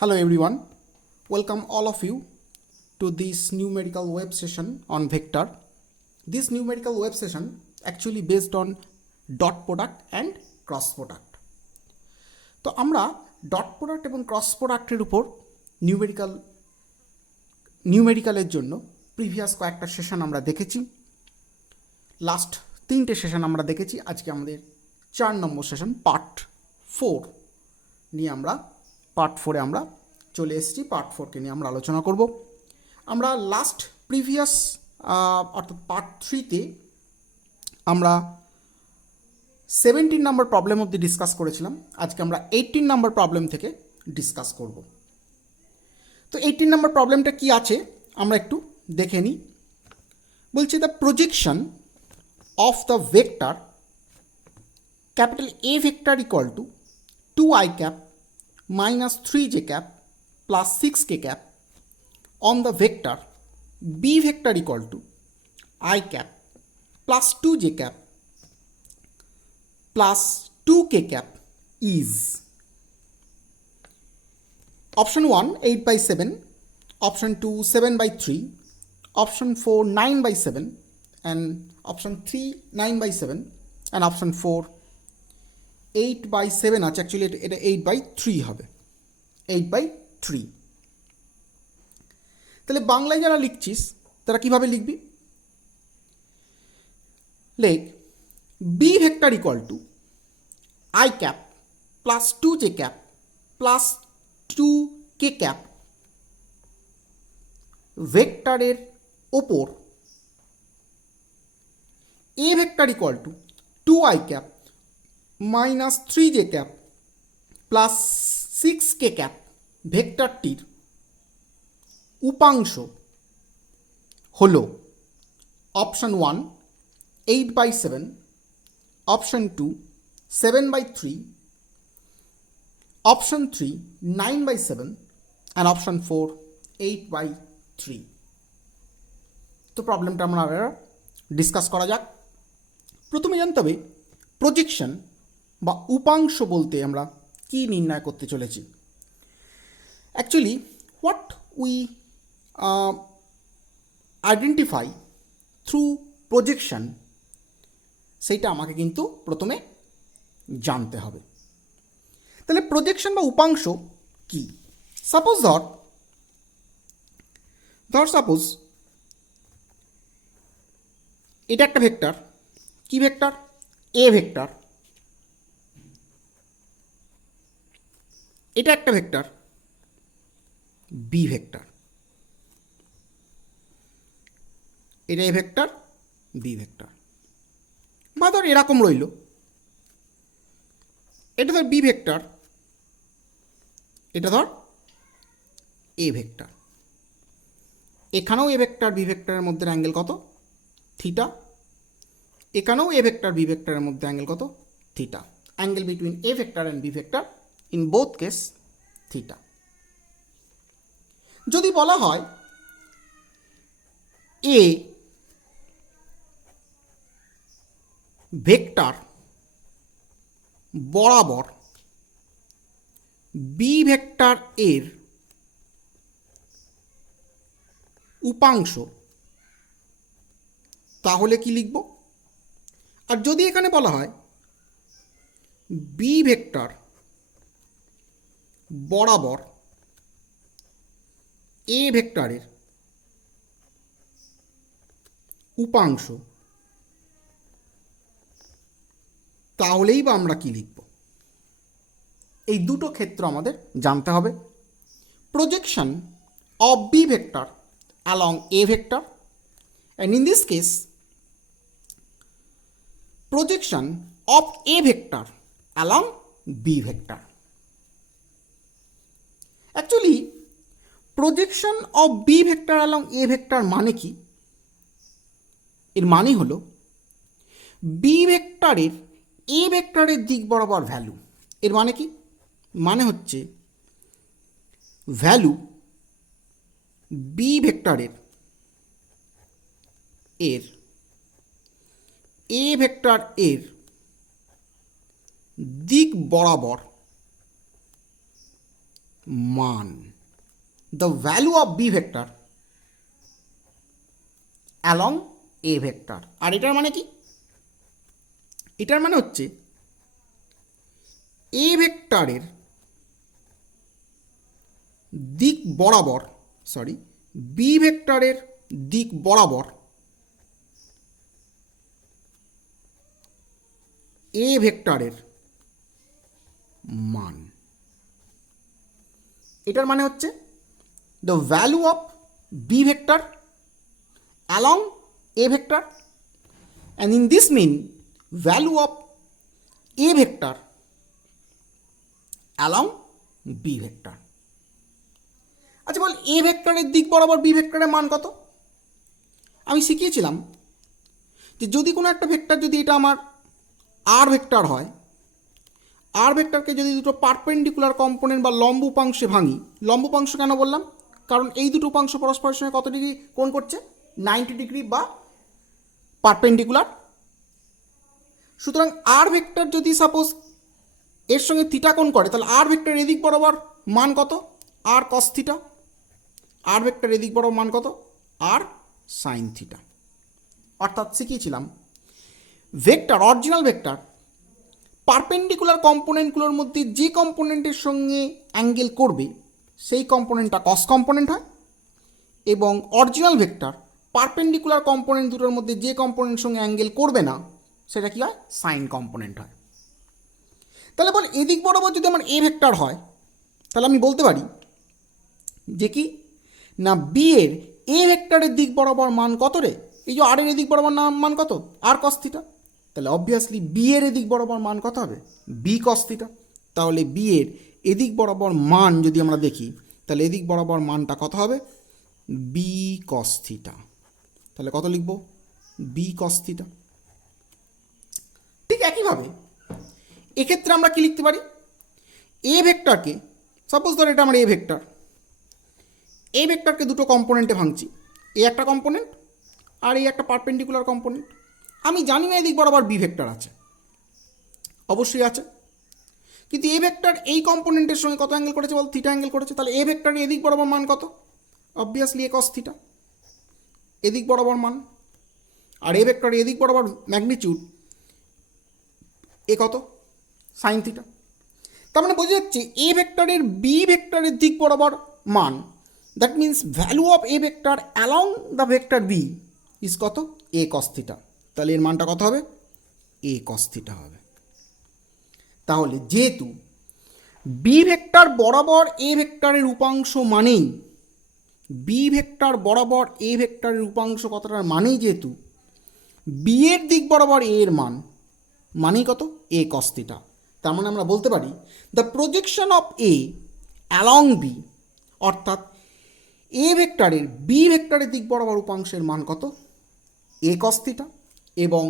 Hello everyone, welcome all of you to this numerical web session on vector. This numerical web session actually based on dot product and cross product. তো আমরা dot product এবং cross প্রোডাক্টের উপর নিউমেরিক্যালের জন্য previous কয়েকটা session আমরা দেখেছি। Last 3টে সেশন আমরা দেখেছি। আজকে আমাদের 4 নম্বর সেশন পার্ট 4 নিয়ে আমরা পার্ট 4-এ আমরা চলে এসেছি। পার্ট 4কে নিয়ে আমরা আলোচনা করব। আমরা লাস্ট প্রিভিয়াস অর্থাৎ পার্ট 3-তে আমরা 17 নম্বর প্রবলেম অবধি ডিসকাস করেছিলাম। আজকে আমরা 18 নম্বর প্রবলেম থেকে ডিসকাস করব। তো 18 নম্বর প্রবলেমটা কি আছে আমরা একটু দেখে নিই। বলছে the projection of the vector capital A vector equal to 2i cap minus 3j cap plus 6k cap on the vector B vector equal to I cap plus 2j cap plus 2k cap is option 1 8 by 7, option 2 7 by 3, option 4 9 by 7 and option 3 9 by 7 and option 4 8 by 7 আছে। Actually এটা 8 by 3 হবে, 8 by 3। তাহলে বাংলায় যারা লিখছিস তারা কিভাবে লিখবি? লেখ B vector equal to I cap plus 2j cap plus 2k cap ভেক্টরের ওপর A vector equal to 2i cap minus 3j cap plus 6k cap ভেক্টরটির উপাংশ হল option 1 8 by 7, option 2 7 by 3, option 3 9 by 7 and option 4 8 by 3। তো প্রবলেমটা আমরা discuss করা যাক। প্রথমে জানতে হবে প্রজেকশন বা উপাংশ বলতে আমরা কি নির্ণয় করতে চলেছি। Actually what we identify through projection সেইটা আমাকে কিন্তু প্রথমে জানতে হবে। তাহলে প্রজেকশন বা উপাংশ কি? সাপোজ সাপোজ এটা একটা ভেক্টর। কি ভেক্টর? A vector. এটা একটা ভেক্টর বি ভেক্টর। এটা এ ভেক্টর বি ভেক্টর। বা ধর এরকম রইল, এটা ধর বি ভেক্টর, এটা ধর এ ভেক্টর। এখানেও এ ভেক্টর বি ভেক্টরের মধ্যে অ্যাঙ্গেল কত? থিটা। এখানেও এ ভেক্টর বি ভেক্টরের মধ্যে অ্যাঙ্গেল কত? Theta. Angle between A vector and B vector in both case theta. যদি বলা হয় এ ভেক্টর বরাবর বি ভেক্টর এর উপাংশ, তাহলে কি লিখব? আর যদি এখানে বলা হয় বি ভেক্টর বরাবর এ ভেক্টরের উপাংশ, তাহলেই বা আমরা কি লিখব? এই দুটো ক্ষেত্র আমাদের জানতে হবে। Projection of B vector along a vector, and in this case projection of a vector along b vector. Actually projection of b vector along a vector মানে কি? এর মানে হলো b ভেক্টরের a ভেক্টরের দিক বরাবর ভ্যালু। এর মানে কি? মানে হচ্ছে ভ্যালু বি ভেক্টরের এর এ ভেক্টর এর দিক বরাবর মান, the value of B vector along A vector. আর এটার মানে কি? এটার মানে হচ্ছে এ ভেক্টরের দিক বরাবর, সরি, বি ভেক্টরের দিক বরাবর এ ভেক্টরের মান। এটার মানে হচ্ছে the value of B vector along A vector, and in this mean value of A vector along B vector. আচ্ছা বল, এ ভেক্টরের দিক বরাবর বি ভেক্টরের মান কত? আমি শিখিয়েছিলাম যে যদি কোনো একটা ভেক্টর, যদি এটা আমার আর ভেক্টর হয়, আর ভেক্টরকে যদি দুটো পারপেন্ডিকুলার কম্পোনেন্ট বা লম্ব উপাংশে ভাঙি, লম্ব উপাংশ কেন বললাম? কারণ এই দুটো উপাংশ পরস্পরের সঙ্গে কত ডিগ্রি কোণ করছে? 90 ডিগ্রি বা পারপেন্ডিকুলার। সুতরাং আর ভেক্টর যদি সাপোজ এর সঙ্গে থিটা কোণ করে, তাহলে আর ভেক্টর এদিক বরাবর মান কত? আর কস থিটা। আর ভেক্টর এদিক বরাবর মান কত? আর সাইন থিটা। অর্থাৎ শিখিয়েছিলাম ভেক্টর, অরিজিনাল ভেক্টর পারপেন্ডিকুলার কম্পোনেন্টগুলোর মধ্যে যে কম্পোনেন্টের সঙ্গে অ্যাঙ্গেল করবে সেই কম্পোনেন্টটা কস কম্পোনেন্ট হয়, এবং অরিজিনাল ভেক্টর পারপেন্ডিকুলার কম্পোনেন্ট দুটোর মধ্যে যে কম্পোনেন্টের সঙ্গে অ্যাঙ্গেল করবে না সেটা কি হয়? সাইন কম্পোনেন্ট হয়। তাহলে বল, এদিক বরাবর যদি আমার এ ভেক্টর হয়, তাহলে আমি বলতে পারি যে কি না, বি এর এ ভেক্টরের দিক বরাবর মান কত রে? এই যে আর এর এদিক বরাবর মান কত? আর কস থিটা। তাহলে অবভিয়াসলি বি এর এদিক বরাবর মান কত হবে? B cos theta. তাহলে বি এর এদিক বরাবর মান যদি আমরা দেখি, তাহলে এদিক বরাবর মানটা কত হবে? B cos theta. তাহলে কত লিখব? B cos theta. ঠিক একইভাবে এক্ষেত্রে আমরা কি লিখতে পারি? এ ভেক্টরকে, সাপোজ ধর এটা আমার এ ভেক্টর, এই ভেক্টরকে দুটো কম্পোনেন্টে ভাঙছি, এই একটা কম্পোনেন্ট আর এই একটা পারপেন্ডিকুলার কম্পোনেন্ট। আমি জানি না এদিক বরাবর বি ভেক্টর আছে, অবশ্যই আছে, কিন্তু এ ভেক্টর এই কম্পোনেন্টের সঙ্গে কত অ্যাঙ্গেল করেছে বল? থিটা অ্যাঙ্গেল করেছে। তাহলে এ ভেক্টরের এদিক বরাবর মান কত? অবভিয়াসলি এ কস থিটা, এদিক বরাবর মান। আর এ ভেক্টরের এদিক বরাবর ম্যাগনিটিউড এ কত? Sine theta. তার মানে বোঝা যাচ্ছে এ ভেক্টরের বি ভেক্টরের দিক বরাবর মান, that means value of A vector along the vector B is কত? A cos theta. তাহলে এর মানটা কত হবে? এ কস থিটা হবে। তাহলে যেহেতু বি ভেক্টর বরাবর এ ভেক্টরের উপাংশ মানেই, বি ভেক্টর বরাবর এ ভেক্টরের উপাংশ কতটার মানেই, যেহেতু বি এর দিক বরাবর এ এর মান মানেই কত? A cos theta. তার মানে আমরা বলতে পারি the projection of A along B, অর্থাৎ এ ভেক্টরের বি ভেক্টরের দিক বরাবর উপাংশের মান কত? A cos theta. এবং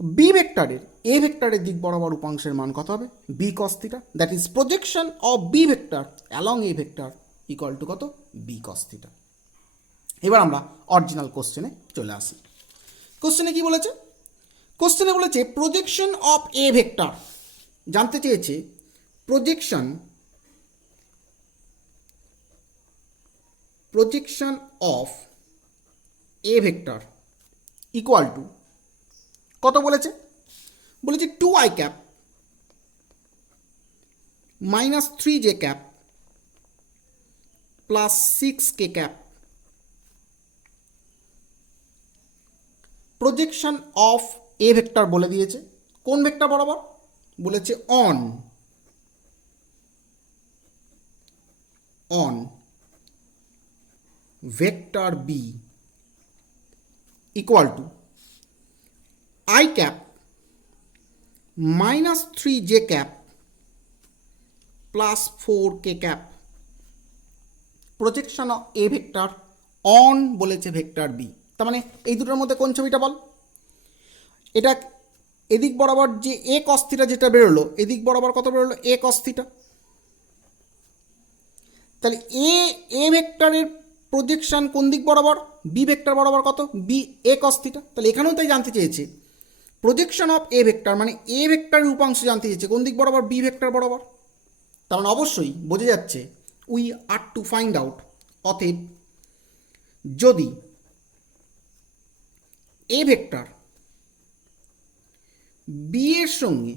বি ভেক্টরের এ ভেক্টরের দিক বরাবর উপাংশের মান কত হবে? B cos theta. That is projection of B vector along A vector equal to কত? B cos theta. এবার আমরা অরিজিনাল কোশ্চেনে চলে আসি। কোশ্চেনে কি বলেছে? কোশ্চেনে বলেছে প্রজেকশন অফ এ ভেক্টর, জানতে চেয়েছে projection of A vector equal to কত বলেছে? বলেছে 2i cap minus 3j cap plus 6k cap. Projection of A vector বলে দিয়েছে, কোন ভেক্টর বরাবর? বলেছে on vector b equal to i cap minus 3j cap plus 4k cap. Projection of A vector on বলেছে vector b. তার মানে এই দুটোর মধ্যে কোন ছবিটা বল? এটা এদিক বরাবর যে এ কস থিটা যেটা বেরোলো, এদিক বরাবর কত বেরোলো? এ কস থিটা। তাহলে এ ভেক্টরের প্রজেকশন কোন দিক বরাবর? বি ভেক্টর বরাবর কত? B A cos theta. তাহলে এখানেও তাই জানতে চেয়েছে প্রজেকশন অফ এ ভেক্টর, মানে এ ভেক্টরের উপাংশ জানতে চেয়েছে কোন দিক বরাবর? বি ভেক্টর বরাবর। তার মানে অবশ্যই বোঝা যাচ্ছে we are to find out, অতএব যদি এ ভেক্টর বি এর সঙ্গে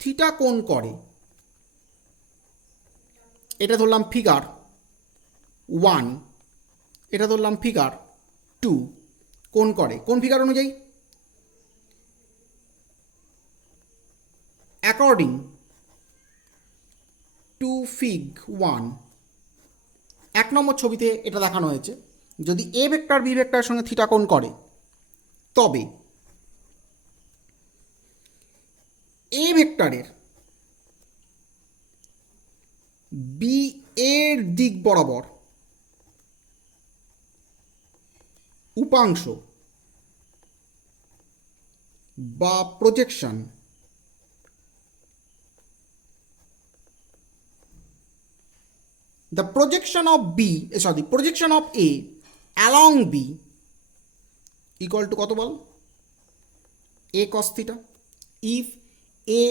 থিটা কোণ করে, এটা ধরলাম ফিগার 1, এটা ধরলাম ফিগার 2, কোণ করে কোন ফিগার অনুযায়ী? অ্যাকর্ডিং টু ফিগ 1, 1 নম্বর ছবিতে এটা দেখানো হয়েছে, যদি এ ভেক্টর বি ভেক্টরের সঙ্গে থিটা কোণ করে তবে এ ভেক্টরের বি এর দিক বরাবর উপাংশ বা projection the projection of A along B equal to কত বল? A cos theta. If A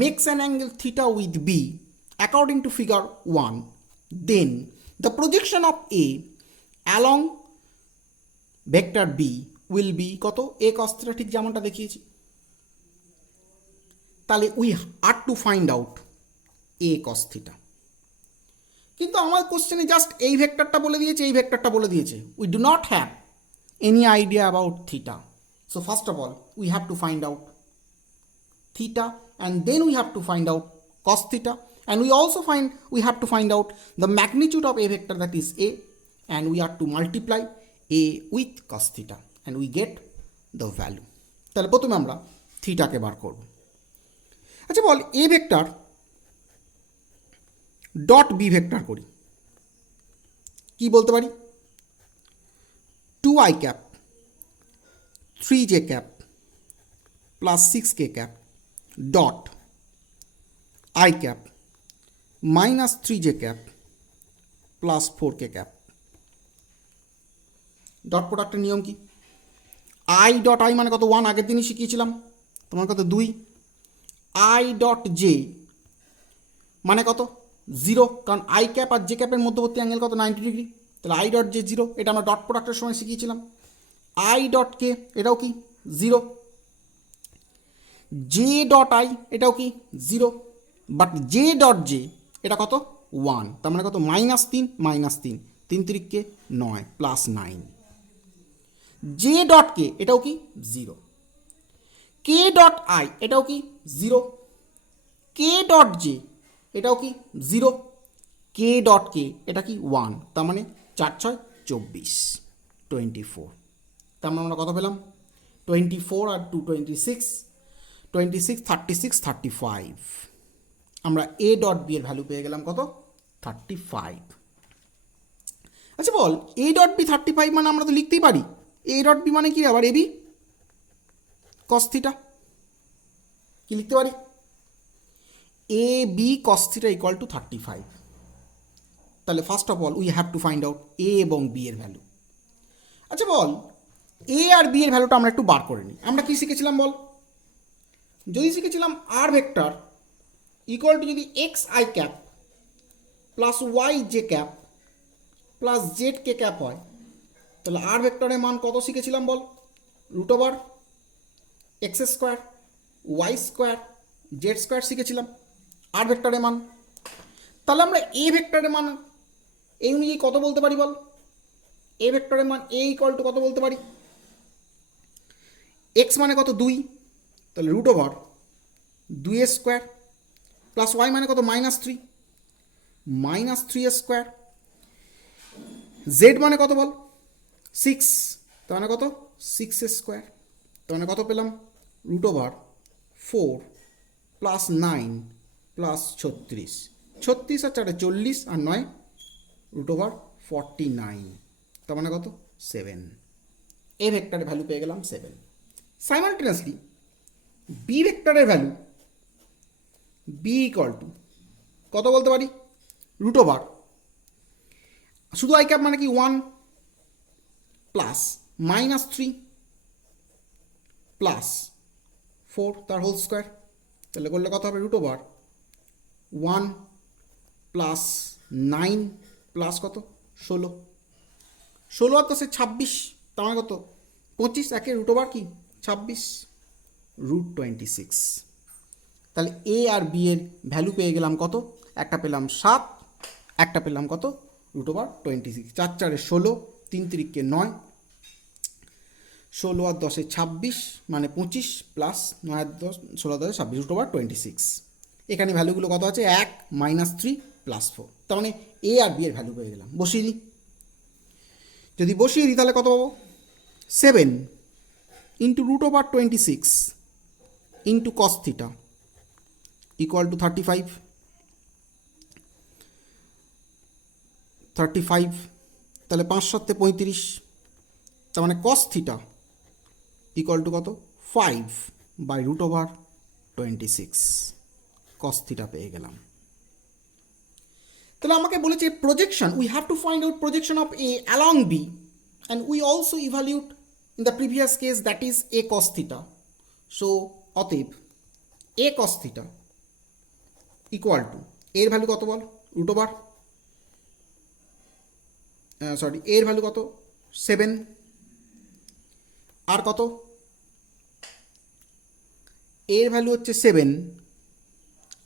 makes an angle theta with B according to figure 1, then the projection of A along vector B will be কত? A cos theta, ঠিক যেমনটা দেখিয়েছি। তাহলে we are to find out A cos theta। কিন্তু আমার কোশ্চেনে just এই ভেক্টরটা বলে দিয়েছে, এই ভেক্টরটা বলে দিয়েছে। We do not have any idea about theta. So first of all we have to find out theta, and then we have to find out cos theta, and we have to find out the magnitude of a vector, that is A, and we have to multiply A with cos theta and we get the value. তাহলে প্রথমে আমরা থিটাকে বার করব। আচ্ছা বল A vector dot B vector করি, কি বলতে পারি? 2i cap 3j cap plus 6k cap dot I cap minus 3j cap plus 4k cap। Dot প্রোডাক্টের নিয়ম কি? আই ডট আই মানে কত? 1, আগের দিনই শিখিয়েছিলাম। তোমার কত? 2। আই ডট জে মানে কত? 0, কারণ আই ক্যাপ আর জে ক্যাপের মধ্যবর্তী অ্যাঙ্গেল কত? 90 ডিগ্রি। তাহলে আই ডট জে 0, এটা আমরা ডট প্রোডাক্টের সময় শিখিয়েছিলাম। আই ডট কে এটাও কি? 0। জে ডট আই এটাও কি? 0, বাট জে ডট জে এটা কত? 1, তার মানে কত? -3 -3, 3 3কে 9 প্লাস 9। জে ডট কে এটাও কি? 0। কে ডট আই এটাও কি? 0। কে ডট জে এটাও কি? 0। কে ডট কে এটা কি? 1, তার মানে 4 6 24, 24। তার মানে আমরা কত পেলাম? 24 আর 2 26, 26 36 35। আমরা এ ডট বি এর ভ্যালু পেয়ে গেলাম কত? 35। আচ্ছা বল এ ডট বি 35 মানে আমরা তো লিখতেই পারি এ ডট বি মানে কি আবার? AB cos theta. কি লিখতে পারি? A B cos theta equal to 35। তাহলে first of all we have to find out A এবং বি এর ভ্যালু। আচ্ছা বল এ আর বি এর ভ্যালুটা আমরা একটু বার করে নিই। আমরা কি শিখেছিলাম বল? যদি শিখেছিলাম আর ভেক্টর ইকুয়াল টু যদি x I cap plus y J cap plus z K cap হয়, তাহলে আর ভেক্টরের মান কত শিখেছিলাম বল? √, X square y square z square শিখেছিলাম আর ভেক্টরের মান। তাহলে আমরা এ ভেক্টরের মান এই অনুযায়ী কত বলতে পারি বল? এ ভেক্টরের মান এ ইকুয়াল টু কত বলতে পারি? এক্স মানে কত? 2, তাহলে √2 স্কোয়ার প্লাস ওয়াই মানে কত? -3, -3 স্কোয়ার। জেড মানে কত বল? 6, তার মানে কত? 6 স্কোয়ার। তার মানে কত পেলাম? √4 প্লাস 9 প্লাস 36, 36 আর 4 40 আর 9 √49, তার মানে কত? 7। এ ভেক্টরের ভ্যালু পেয়ে গেলাম 7। সাইমালটেনিয়াসলি বি ভেক্টরের ভ্যালু বি ইকুয়াল টু কত বলতে পারি? √, শুধু আই ক্যাপ মানে কি? 1 প্লাস -3 প্লাস 4 তার হোল স্কোয়ার। তাহলে করলে কত হবে? √1 প্লাস 9 প্লাস কত 16, 16 আর 10 26, তার মানে কত 25, একে রুট ওভার কি 26 √26। তাহলে এ আর বি এর ভ্যালু পেয়ে গেলাম কত, একটা পেলাম 7, একটা পেলাম কত √26, 4 4 16, 3 3 9, 16 আর 10 26 মানে 25 প্লাস 9 আর 10 16 10 26 √26। এখানে ভ্যালুগুলো কত আছে 1 -3 +4, তার মানে এ আর বি এর ভ্যালু পেয়ে গেলাম। বসিয়ে দিই, যদি বসিয়ে দিই তাহলে কত পাবো 7 into √26 into cos theta equal to 35, 35 তাহলে 5 7 35, তার মানে cos থিটা ইকুয়াল টু কত 5/√26 cos থিটা পেয়ে গেলাম। তাহলে আমাকে বলেছে projection, we have to find out projection of A along b and we also evaluate in the previous case that is a cos theta. So অতএব a cos theta equal to এর value কত বল √, sorry এর value কত 7 আর কত এর value হচ্ছে 7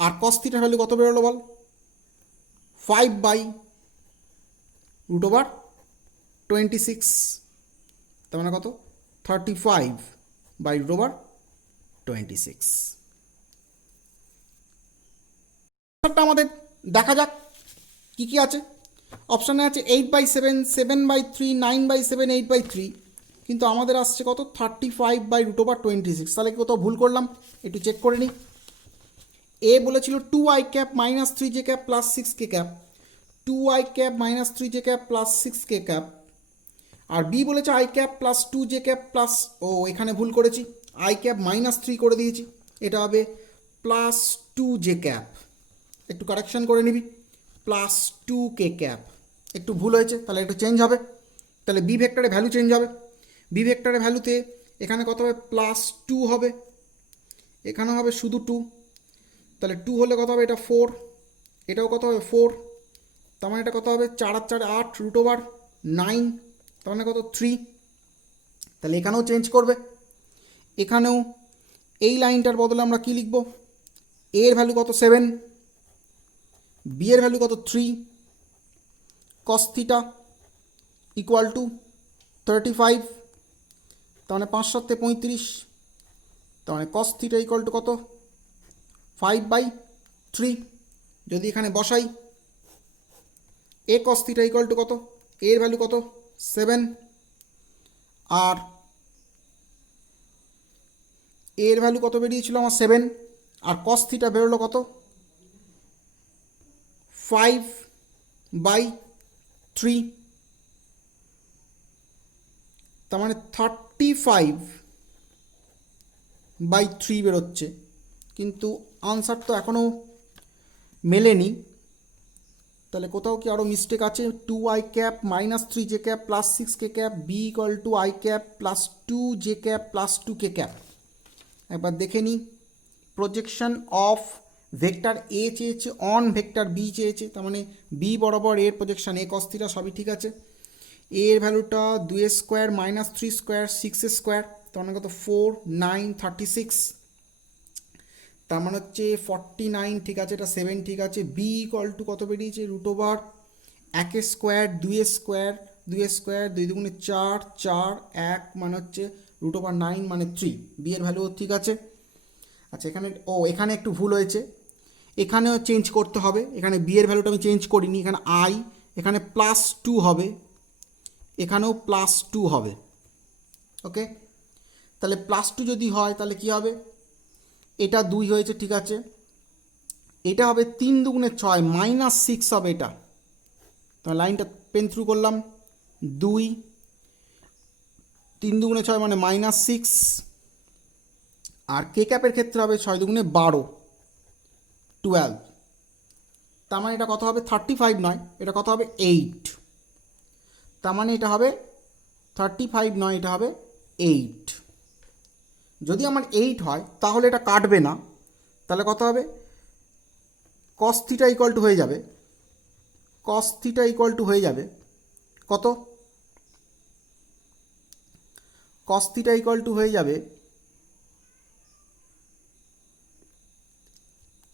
আর cos থিটার ভ্যালু কত বেরোলো বল 5/√26, তার মানে কত 35/√26। আমাদের দেখা যাক কি কি আছে। অপশানে আছে 8/7, 7/3, 9/7, 8/3, কিন্তু আমাদের আসছে কত 35/√26। তাহলে কি কোথাও ভুল করলাম একটু চেক করে নিই। এ বলেছিল 2i cap minus 3j cap plus 6k cap, 2i cap minus 3j cap plus 6k cap, আর বি বলেছে i cap plus 2j cap plus, ও এখানে ভুল করেছি, i ক্যাপ মাইনাস 3 করে দিয়েছি, এটা হবে প্লাস 2j ক্যাপ, একটু কারেকশন করে নিবি, প্লাস 2k ক্যাপ, একটু ভুল হয়েছে তাহলে একটু চেঞ্জ হবে, তাহলে বি ভেক্টরের ভ্যালু চেঞ্জ হবে, বি ভেক্টরের ভ্যালুতে এখানে কত হবে প্লাস 2 হবে, এখানে হবে শুধু 2, তাহলে 2 হলে কত হবে এটা 4, এটাও কত হবে 4, তার মানে এটা কত হবে 4 আর 4 8 √9, তার মানে কত 3, তাহলে এখানেও চেঞ্জ করবে, এখানেও এই লাইনটার বদলে আমরা কি লিখব, এ এর ভ্যালু কত 7, বি এর ভ্যালু কত 3, cos থিটা ইকুয়াল টু 35, তার মানে 5 7 35, তার মানে cos থিটা ইকুয়াল টু কত 5/3, যদি এখানে বসাই এ cos থিটা ইকুয়াল টু কত, এর ভ্যালু কত 7 আর এর ভ্যালু কত বেরিয়েছিল আমার 7 আর cos থিটা বেরোলো কত 5/3, তার মানে 35/3 বেরোচ্ছে, কিন্তু আনসার তো এখনও মেলেনি, তাহলে কোথাও কি আরও মিস্টেক আছে। 2i cap minus 3j cap plus 6k cap, b equal to i cap plus 2j cap plus 2k cap. একবার দেখে নিই, প্রজেকশন অফ ভেক্টর এ চেয়েছে, অন ভেক্টর বি চেয়েছে, তার মানে বি বরাবর এর প্রজেকশন এ cos থিটা সবই ঠিক আছে। এর ভ্যালুটা 2 স্কোয়ার মাইনাস 3 স্কোয়ার 6 স্কোয়ার, তার মানে কত 4 9 36, তার মানে হচ্ছে 49, ঠিক আছে এটা 7 ঠিক আছে। বি ইকুয়াল টু কত বেরিয়েছে √1 স্কোয়ার 2 স্কোয়ার 2 স্কোয়ার 2 দুগুণে 4 4 1 মানে হচ্ছে √9 মানে 3, বি এর ভ্যালু ঠিক আছে। আচ্ছা এখানে এখানে একটু ভুল হয়েছে, এখানেও চেঞ্জ করতে হবে, এখানে বি এর ভ্যালুটা আমি চেঞ্জ করিনি, এখানে আই, এখানে +2 হবে, এখানেও +2 হবে, ওকে। তাহলে +2 যদি হয় তাহলে কি হবে, এটা 2 হয়েছে ঠিক আছে, এটা হবে 3 দুগুণে 6 -6 হবে এটা, তাহলে লাইনটা পেন থ্রু করলাম, 2 3 দুগুণে 6 মানে -6, আর কে ক্যাপের ক্ষেত্রে হবে 6 দুগুণে 12 12, তার মানে এটা কত হবে 35 নয়, এটা কত হবে 8, তার মানে এটা হবে 35 নয়, এটা হবে 8। যদি আমার 8 হয় তাহলে এটা কাটবে না, তাহলে কত হবে cos থিটা ইকুয়াল টু হয়ে যাবে কস থিটা ইকুয়াল টু হয়ে যাবে কত, কস থিটা ইকুয়াল টু হয়ে যাবে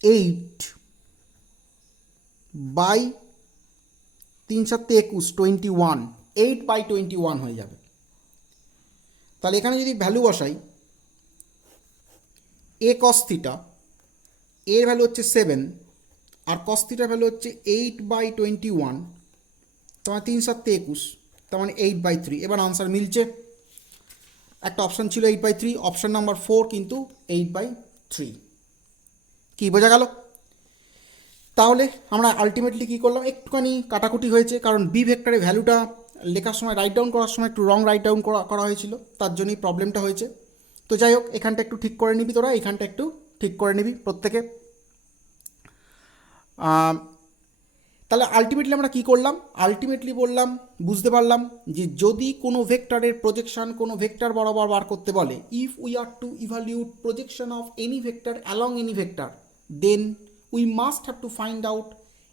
8/3/21, 8/21 হয়ে যাবে। তাহলে এখানে যদি ভ্যালু বসাই, এ কস থিটা এর ভ্যালু হচ্ছে 7 আর কস থিটার ভ্যালু হচ্ছে 8/21, তোমার 3/7 = 21, তার মানে 8/3। এবার আনসার মিলছে, একটা অপশান ছিল 8/3, অপশান নাম্বার 4 কিন্তু 8/3। কি বোঝা গেল? তাহলে আমরা আলটিমেটলি কী করলাম, একটুখানি কাটাকুটি হয়েছে, কারণ বি ভেক্টরের ভ্যালুটা লেখার সময়, রাইট ডাউন করার সময় একটু রং রাইট ডাউন করা হয়েছিল, তার জন্যই প্রবলেমটা হয়েছে। তো যাই হোক, এখানটা একটু ঠিক করে নিবি তোরা, এখানটা একটু ঠিক করে নিবি প্রত্যেকে। তাহলে আলটিমেটলি আমরা কী করলাম, আলটিমেটলি বললাম, বুঝতে পারলাম যে যদি কোনো ভেক্টরের প্রজেকশন কোনো ভেক্টর বরাবর বার করতে বলে, if we are to evaluate projection of any vector along any vector, then we must have to find out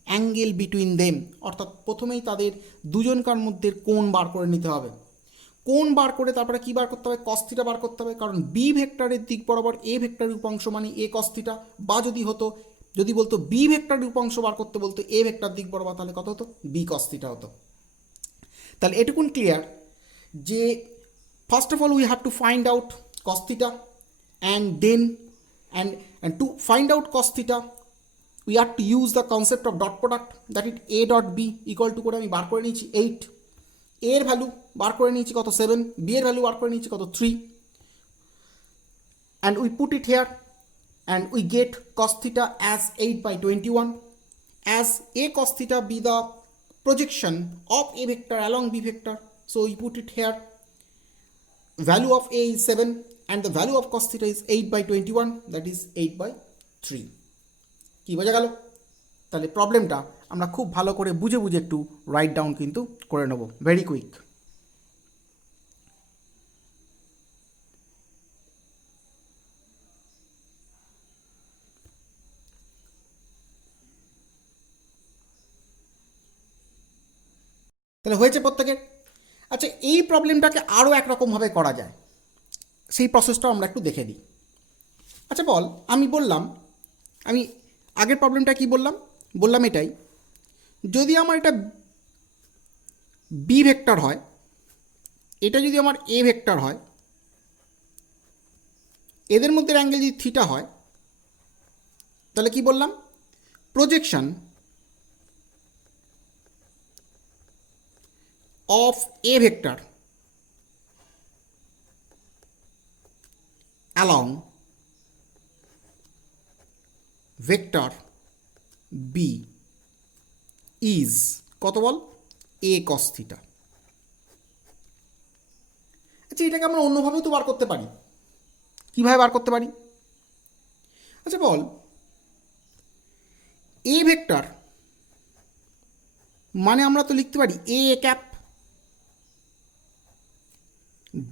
angle between them, অর্থাৎ প্রথমেই তাদের দুজনকার মধ্যে কোণ বার করে নিতে হবে। কোণ বার করে তারপরে কী বার করতে হবে, কস থিটা বার করতে হবে, কারণ বি ভেক্টরের দিক বরাবর এ ভেক্টরের উপাংশ মানে এ কস থিটা, বা যদি বলতো বি ভেক্টরের উপাংশ বার করতে বলতো এ ভেক্টর দিক বরাবর, তাহলে কত হতো, বি কস থিটা হতো। তাহলে এটুকুন ক্লিয়ার যে first of all we have to find out cos theta, and then and to find out cos theta we have to use the concept of dot product, that is a dot b equal to করে আমি বার করে নিয়েছি 8, এর value বার করে নিয়েছি কত 7, B এর value বার করে নিয়েছি কত 3, and we put it here and we get cos theta as 8/21, as a cos theta be the projection of a vector along b vector, so we put it here, value of a is 7 and the value of cos theta is 8/21, that is 8/3। কি বোঝা গেল? তাহলে প্রবলেমটা আমরা খুব ভালো করে বুঝে বুঝে একটু রাইট ডাউন কিন্তু করে নেব, ভেরি কুইক। তাহলে হয়েছে প্রত্যেকের? আচ্ছা, এই প্রবলেমটাকে আরও একরকমভাবে করা যায়, সেই প্রসেসটাও আমরা একটু দেখে নিই। আচ্ছা বল, আমি আগের প্রবলেমটা কি বললাম এটাই, যদি আমার এটা বি ভেক্টর হয়, এটা যদি আমার এ ভেক্টর হয়, এদের মধ্যে অ্যাঙ্গেল যদি থিটা হয়, তাহলে কি বললাম, projection of A vector along vector B is কত বল, এ কস থিটা। আচ্ছা, এটাকে আমরা অন্যভাবেও তো বার করতে পারি। কীভাবে বার করতে পারি? আচ্ছা বল, এ ভেক্টর মানে আমরা তো লিখতে পারি এ ক্যাপ,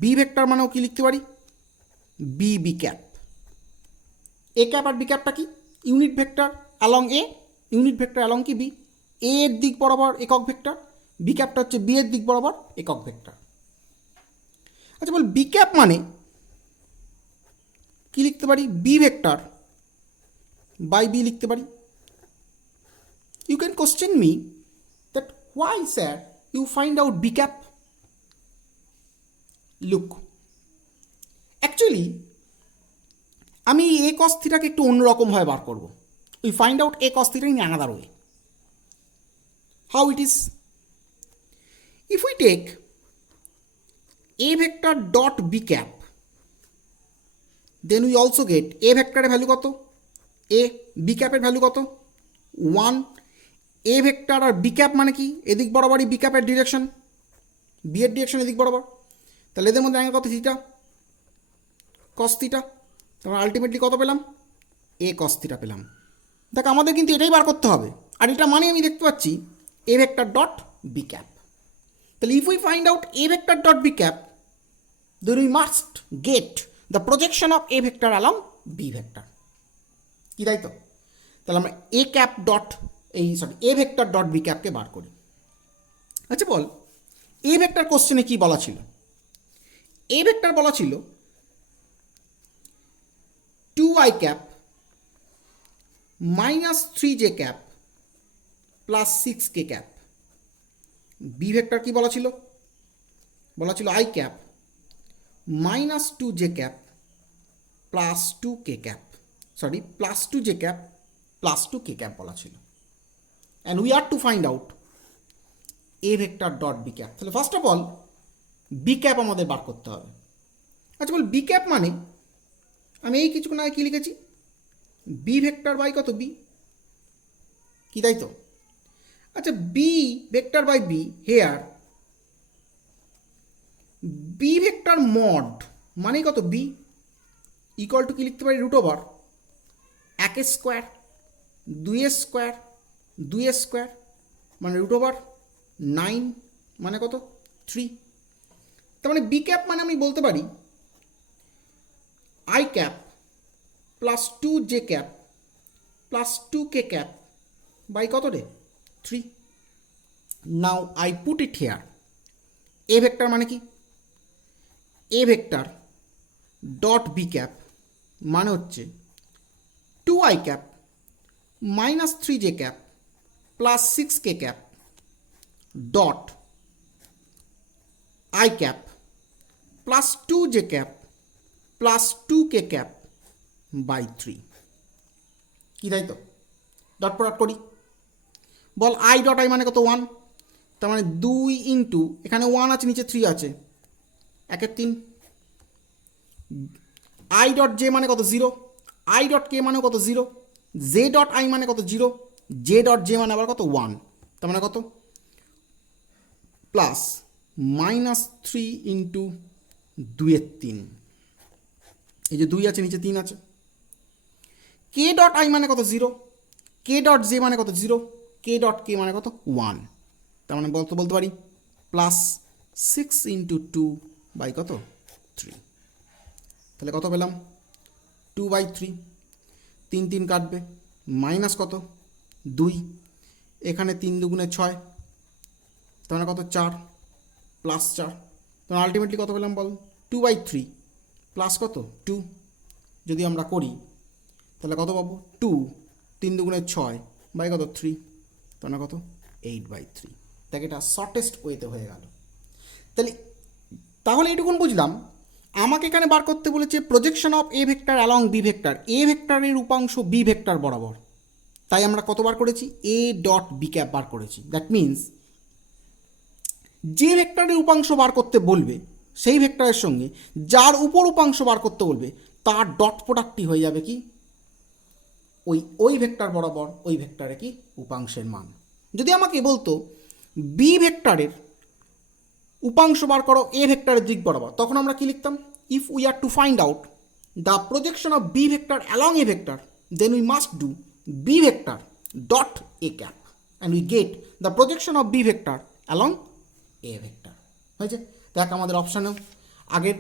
বি ভেক্টর মানেও কি লিখতে পারি, B B cap. A cap আর বি ক্যাপটা কি, ইউনিট ভেক্টর অ্যালং এ, ইউনিট ভেক্টর অ্যালং কি বি, এ এর দিক বরাবর একক ভেক্টর, বি ক্যাপটা হচ্ছে বি এর দিক বরাবর একক ভেক্টর। আচ্ছা বল, বি ক্যাপ মানে কি লিখতে পারি, বি ভেক্টর বাই বি লিখতে পারি। You can question me that why sir you find out b cap. Look, actually আমি এ কস থিটাকে একটু অন্যরকমভাবে বার করব। We find out a cos theta in another way. How it is, if we take a vector dot B cap, then we also get a ভেক্টরের ভ্যালু কত, a, b ক্যাপের ভ্যালু কত 1। এ ভেক্টর আর বি ক্যাপ মানে কি, এদিক বরাবরই বি ক্যাপের ডিরেকশন, বি এর ডিরেকশন এদিক বরাবর, তাহলে এদের মধ্যে অ্যাঙ্গেল কত, থিটা, কস থিটা। তোমরা আলটিমেটলি কত পেলাম, এ কস থিটা পেলাম। দেখ, আমাদের কিন্তু এটাই বার করতে হবে, আর এটা মানে আমি দেখতে পাচ্ছি A vector dot B cap. তাহলে if we find out A vector dot B cap, then we must get the projection of a vector along b vector। কি তাই তো? তাহলে আমরা A cap dot A vector dot B ক্যাপকে বার করি। আচ্ছা বল, এ ভেক্টর কোশ্চেনে কি বলা ছিল? এ ভেক্টর বলা ছিল 2i cap minus 3j cap plus 6k cap. B vector কি বলা ছিল? বলা ছিল I cap minus 2j cap plus 2k cap, plus 2j cap plus 2k cap বলা ছিল। And we are to find out A vector dot B cap. তাহলে first of all B cap আমাদের বার করতে হবে। আচ্ছা বল, বি ক্যাপ মানে আমি এই কিছুক্ষণ আগে কী লিখেছি? বি ভেক্টর বাই কত? বি, কি তাই তো? আচ্ছা, b vector by b here b vector mod মানে কত? বি ইকুয়াল টু কি লিখতে পারি? Root over 1 square 2 square 2 square মানে রুট ওভার 9 মানে কত? 3। তার মানে বি ক্যাপ মানে আমি বলতে পারি i cap plus 2j cap plus 2k cap by কত রে? 3। Now I put it here. A vector মানে কি? A vector dot B cap মানে হচ্ছে 2i cap minus 3j cap plus 6k cap dot i cap plus 2j cap plus 2k cap by 3। কি তাই তো? Dot product করি। বল I dot I মানে কত? 1। তার মানে 2 ইন্টু এখানে 1 আছে, নিচে 3 আছে, 1/3। আই ডট জে মানে কত? 0। আই ডট কে মানে কত? 0। জে ডট আই মানে কত? 0। জে ডট জে মানে আবার কত? 1। তার মানে কত? Plus minus 3 into 2/3। এই যে 2 আছে, নিচে 3 আছে। কে ডট আই মানে কত? 0। কে ডট জে মানে কত? 0। কে ডট কে মানে কত? 1। তার মানে বলতে পারি প্লাস 6 ইন্টু 2 বাই কত? 3। তাহলে কত পেলাম? 2/3। 3 3 কাটবে, মাইনাস কত? 2। এখানে 3 দুগুণে 6, তার মানে কত? 4 প্লাস 4। তাহলে আলটিমেটলি কত পেলাম বল? 2/3 প্লাস কত? 2। যদি আমরা করি তাহলে কত পাবো? 2 3 দুগুণে 6 বাই কত? 3। তার মানে কত? 8/3। দেখ, এটা শর্টেস্ট ওয়েতে হয়ে গেল। তাহলে এইটুকুন বুঝলাম। আমাকে এখানে বার করতে বলেছে projection of A vector along B vector. A ভেক্টরের উপাংশ বি ভেক্টর বরাবর। তাই আমরা কত বার করেছি? এ ডট বি ক্যাপ বার করেছি। দ্যাট মিন্স যে ভেক্টরের উপাংশ বার করতে বলবে সেই ভেক্টরের সঙ্গে যার উপর উপাংশ বার করতে বলবে তার ডট প্রোডাক্টটি হয়ে যাবে কি? ওই ভেক্টর বরাবর ওই ভেক্টরে কি উপাংশের মান। যদি আমাকে বলতো বি ভেক্টরের উপাংশ বার করো এ ভেক্টরের দিক বরাবর, তখন আমরা কি লিখতাম? If we are to find out the projection of B vector along A vector, then we must do b vector dot a cap and we get the projection of B vector along A vector. হয়েছে? দেখ, আমাদের অপশানেও আগের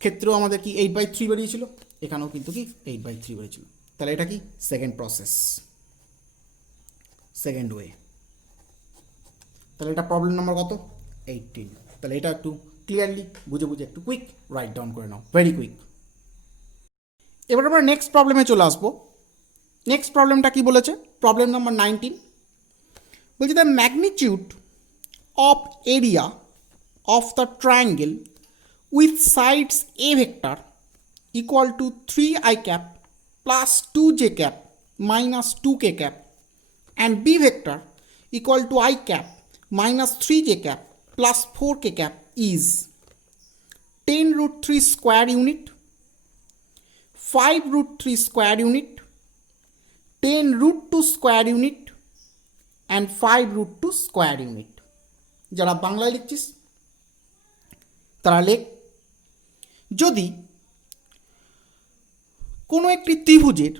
ক্ষেত্রেও আমাদের কি 8/3 বেরিয়েছিল, এখানেও কিন্তু কি 8/3 বেরিয়েছিল। তাহলে এটা কি সেকেন্ড প্রসেস, সেকেন্ড ওয়ে। তাহলে এটা প্রবলেম নাম্বার কত? 18। তাহলে এটা একটু ক্লিয়ারলি বুঝে একটু কুইক রাইট ডাউন করে নাও, ভেরি কুইক। এবার আমরা নেক্সট প্রবলেমে চলে আসবো। নেক্সট প্রবলেমটা কি বলেছে? প্রবলেম নাম্বার 19 বলছে the magnitude of area of the triangle with sides A vector equal to 3i cap plus 2j cap minus 2k cap and b vector equal to I cap minus 3j cap plus 4k cap is 10 root 3 square unit, 5 root 3 square unit, 10 root 2 square unit and 5 root 2 square unit. যারা বাংলায় লিখছিস তারা লেখ, যদি কোনো একটি ত্রিভুজের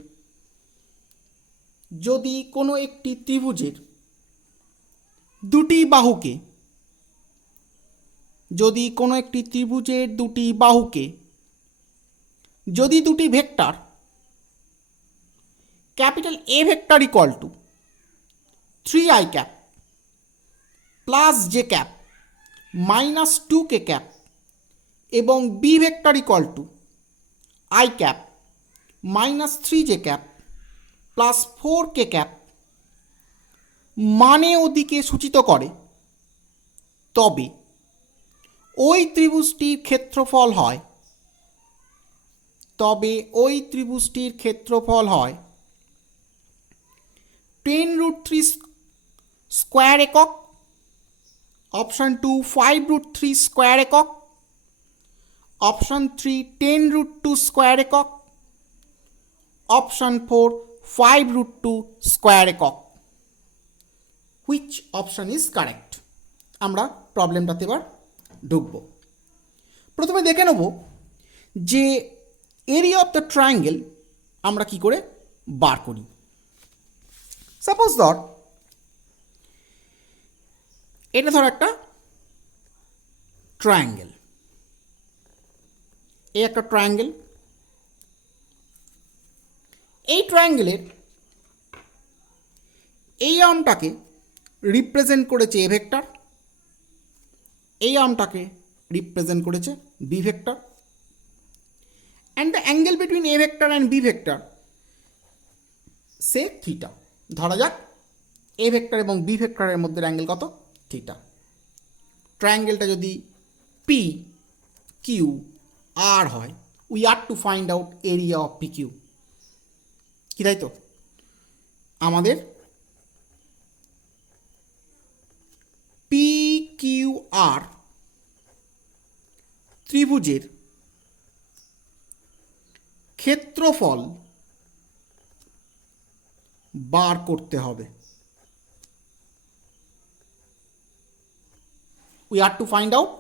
দুটি বাহুকে যদি দুটি vector capital A vector equal to 3i cap plus J cap minus 2k cap এবং B vector equal to I cap minus 3j cap plus 4k cap মানে ওদিকে সূচিত করে, তবে ওই ত্রিভুজটির ক্ষেত্রফল হয় 10√3 স্কোয়ার একক, অপশান 2 5√3 স্কোয়ার একক, অপশান 3 10√2 স্কোয়ার একক, অপশান 4 5√2 স্কোয়ার একক। Which option is correct? আমরা প্রবলেমটাতে এবার ঢুকব। প্রথমে দেখে নেব যে এরিয়া অফ দ্য ট্রায়াঙ্গেল আমরা কি করে বার করি। সাপোজ ধর এটা ধর একটা ট্রায়াঙ্গেল, এই একটা ট্রায়াঙ্গেল, এই ট্রায়াঙ্গেলের এই আর্মটাকে রিপ্রেজেন্ট করেছে এ ভেক্টর, এই আর্মটাকে রিপ্রেজেন্ট করেছে b vector, and the angle between A vector and B vector say theta. ধরা যাক এ ভেক্টর এবং বি ভেক্টরের মধ্যে অ্যাঙ্গেল কত? থিটা। ট্রায়াঙ্গেলটা যদি পি কিউ আর হয়, we are to find out area of P Q. কি তাই তো? আমাদের পি কিউ আর ত্রিভুজের ক্ষেত্রফল বার করতে হবে। We have to find out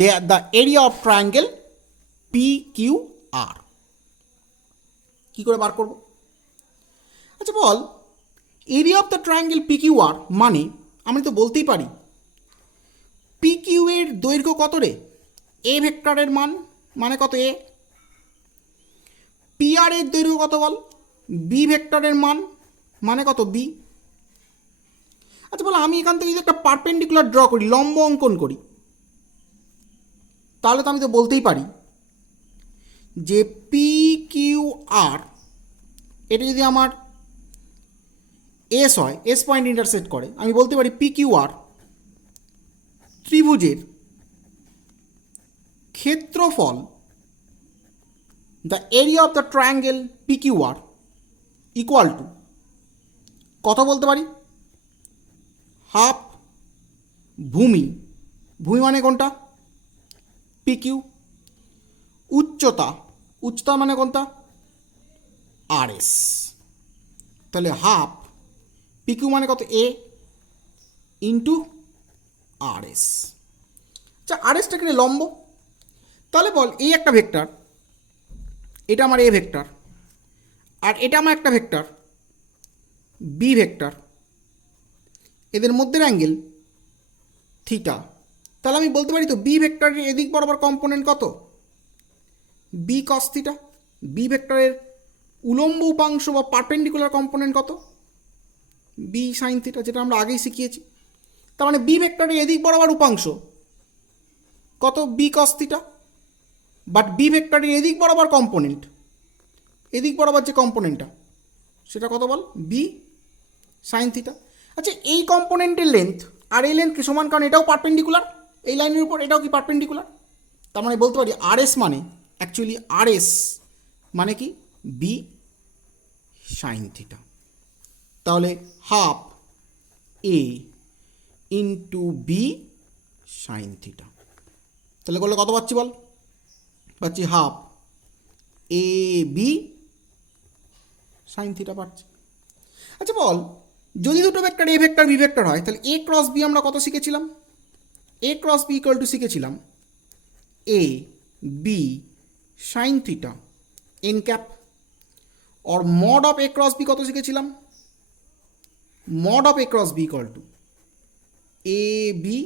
the area of triangle PQR. কি করে বার করব? আচ্ছা বল, area of the triangle PQR মানে আমি তো বলতেই পারি PQ এর দৈর্ঘ্য কত রে? এ ভেক্টরের মান মানে কত? এ। PR এর দৈর্ঘ্য কত বল? বি ভেক্টরের মান মানে কত? বি। আচ্ছা বলো, আমি এখান থেকে যদি একটা পারপেন্ডিকুলার ড্র করি, লম্ব অঙ্কন করি, তাহলে তো আমি তো বলতেই পারি যে পি কিউ আর এটা যদি আমার এস হয়, এস পয়েন্ট ইন্টারসেক্ট করে, আমি বলতে পারি পি কিউ আর ত্রিভুজের ক্ষেত্রফল, the area of the triangle P Q R equal to কত বলতে পারি? হাফ ভূমি, ভূমি মানে কোনটা? P Q. উচ্চতা, উচ্চতা মানে কোনটা? R S. তাহলে হাফ পি কিউ মানে কত? A into R S. আচ্ছা আর এসটা কিনে লম্ব, তাহলে বল এই একটা ভেক্টর, এটা আমার এ ভেক্টর, আর এটা আমার একটা ভেক্টর বি ভেক্টর, এদের মধ্যের অ্যাঙ্গেল থিটা। তাহলে আমি বলতে পারি তো বি ভেক্টরের এদিক বরাবর কম্পোনেন্ট কত? B cos theta. বি ভেক্টরের উলম্ব উপাংশ বা পারপেন্ডিকুলার কম্পোনেন্ট কত? বি সাইন থিটা, যেটা আমরা আগেই শিখিয়েছি। তার মানে বি ভেক্টরের এদিক বরাবর উপাংশ কত? B cos theta. But b ভেক্টরের এদিক বরাবর কম্পোনেন্ট, এদিক বরাবর যে কম্পোনেন্টটা সেটা কত বল? B sine theta. আচ্ছা এই কম্পোনেন্টের লেন্থ আর এই লেন্থ কি সমান? কারণ এটাও পারপেন্ডিকুলার এই লাইনের উপর, এটাও কি পারপেন্ডিকুলার। তার মানে বলতে পারি আর এস মানে অ্যাকচুয়ালি আর এস মানে কি? B sine theta. তাহলে half A into B sine theta. তাহলে করলে কত পাচ্ছি বল? পাচ্ছি half A B sine theta পাচ্ছি। আচ্ছা বল, যদি দুটো vector A vector B vector হয়, তাহলে এ ক্রস বি আমরা কত শিখেছিলাম? A cross B equal to শিখেছিলাম A B sine theta N cap. और mod of A cross B কত শিখেছিলাম? Mod of a cross B equal to A B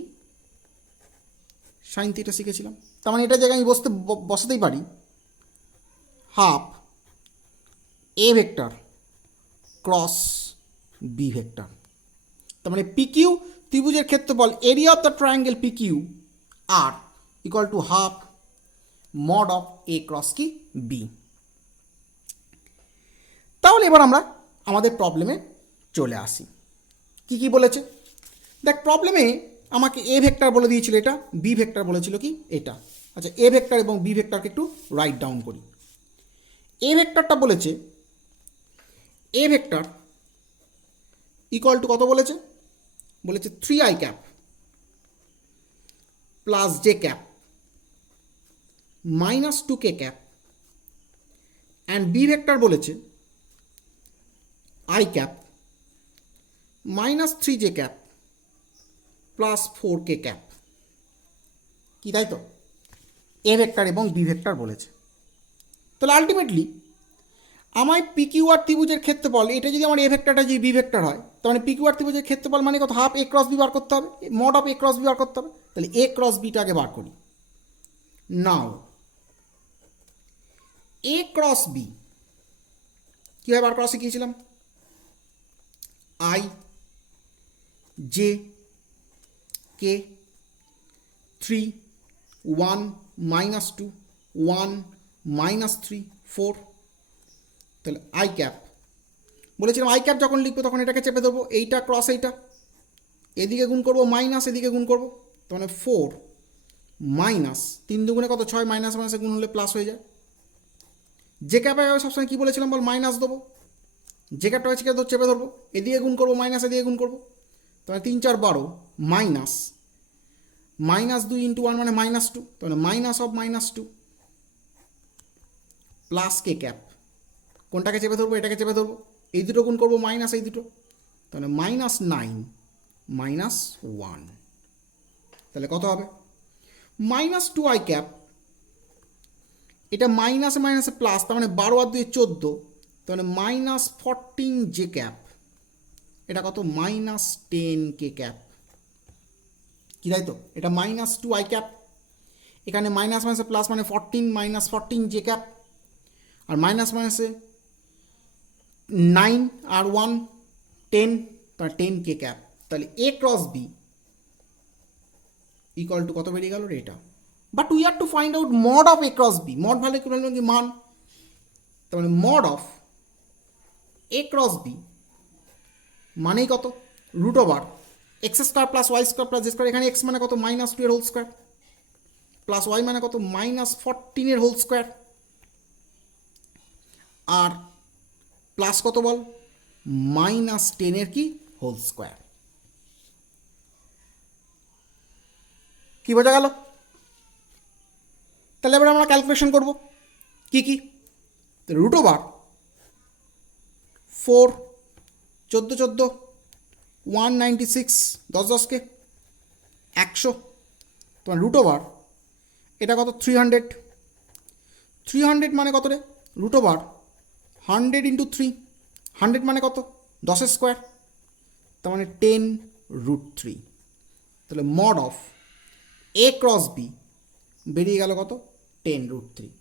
sine theta শিখেছিলাম। তার মানে এটা জায়গায় আমি বসাতেই পারি half a vector cross B vector. তার মানে পিকিউ ত্রিভুজের ক্ষেত্রফল area of the triangle PQ R equal to half mod of a cross কি বি। তাহলে এবার আমরা আমাদের প্রবলেমে চলে আসি। কি বলেছে দেখ, প্রবলেমে আমাকে এ ভেক্টর বলে দিয়েছিল এটা, বি ভেক্টর বলেছিল কি এটা। আচ্ছা, এ ভেক্টর এবং বি ভেক্টরকে একটু রাইট ডাউন করি। এ ভেক্টরটা বলেছে এ ভেক্টর ইকুয়াল টু কত বলেছে, বলেছে 3i cap plus J cap minus 2k cap, and B vector বলেছে i cap minus 3j cap plus 4k cap. কি তাই তো এ ভেক্টর এবং বি ভেক্টর বলেছে। তাহলে আলটিমেটলি আমায় পিকিউ আর ত্রিভুজের ক্ষেত্রফল, এটা যদি আমার এ ভেক্টরটা যদি বি ভেক্টর হয়, তাহলে পিকিউ আর ত্রিভুজের ক্ষেত্রফল মানে কত, হাফ এ ক্রস বি বার করতে হবে, mod of a cross b বার করতে হবে। তাহলে এ ক্রস বিটা আগে বার করি। নাও এ ক্রস বি কীভাবে বার করা শিখিয়েছিলাম, I J K 3 1 minus 2 1 minus 3 4। তাহলে আই ক্যাপ বলেছিলাম, আই ক্যাপ যখন লিখবো তখন এটাকে চেপে ধরবো, এইটা ক্রস এইটা, এদিকে গুণ করবো মাইনাস এদিকে গুণ করবো, তাহলে 4 মাইনাস 3 দুগুণে কত 6, মাইনাস মাইনাসে গুণ হলে প্লাস হয়ে যায়। যে ক্যাপে সবসময় কী বলেছিলাম বল, মাইনাস দেবো, যে ক্যাপটা হয়েছে চেপে ধরবো, এদিকে গুণ করবো মাইনাস এদিকে গুণ করবো, তাহলে 3 4 12 মাইনাস মাইনাস 2 ইন্টু 1 মানে মাইনাস 2, তাহলে minus of minus 2 plus k cap, কোনটাকে চেপে ধরবো, এটাকে চেপে ধরবো, এই দুটো গুণ করবো মাইনাস এই দুটো, তাহলে মাইনাস 9 মাইনাস 1, তাহলে কত হবে মাইনাস 2i ক্যাপ, এটা মাইনাসে মাইনাসে প্লাস, তার মানে 12 আর 2 14, তাহলে মাইনাস 14j ক্যাপ, এটা কত মাইনাস 10k ক্যাপ। কি তাই তো, এটা মাইনাস 2i ক্যাপ, এখানে মাইনাস মাইনাসে প্লাস মানে 14 মাইনাস 14j ক্যাপ, আর মাইনাস মাইনাসে 9 আর 1 10, তার 10k ক্যাপ। তাহলে এ ক্রস বি ইকুয়াল টু কত বেরিয়ে গেল রে এটা। But we have to find out mod of a cross b, mod ভালো কি বললাম কি মান, তার মানে mod of a cross b মানেই কত, root over x square plus y square plus z square, এখানে এক্স মানে কত মাইনাস 2 এর হোল স্কোয়ার, প্লাস ওয়াই মানে কত মাইনাস 14 এর হোল স্কোয়ার, আর প্লাস কত বল মাইনাস 10 এর কি হোল স্কোয়ার। কি বোঝা গেল? তাহলে এবার আমরা ক্যালকুলেশন করব কি রুট ওভার 4 14 14 196 10 10কে 100, তোমার রুট ওভার এটা কত 300 মানে কত রে, রুট ওভার 100 ইন্টু 3, 100 মানে কত 10 স্কোয়ার, তার মানে 10 রুট 3। তাহলে mod of a cross b বেরিয়ে গেল কত 10 রুট 3,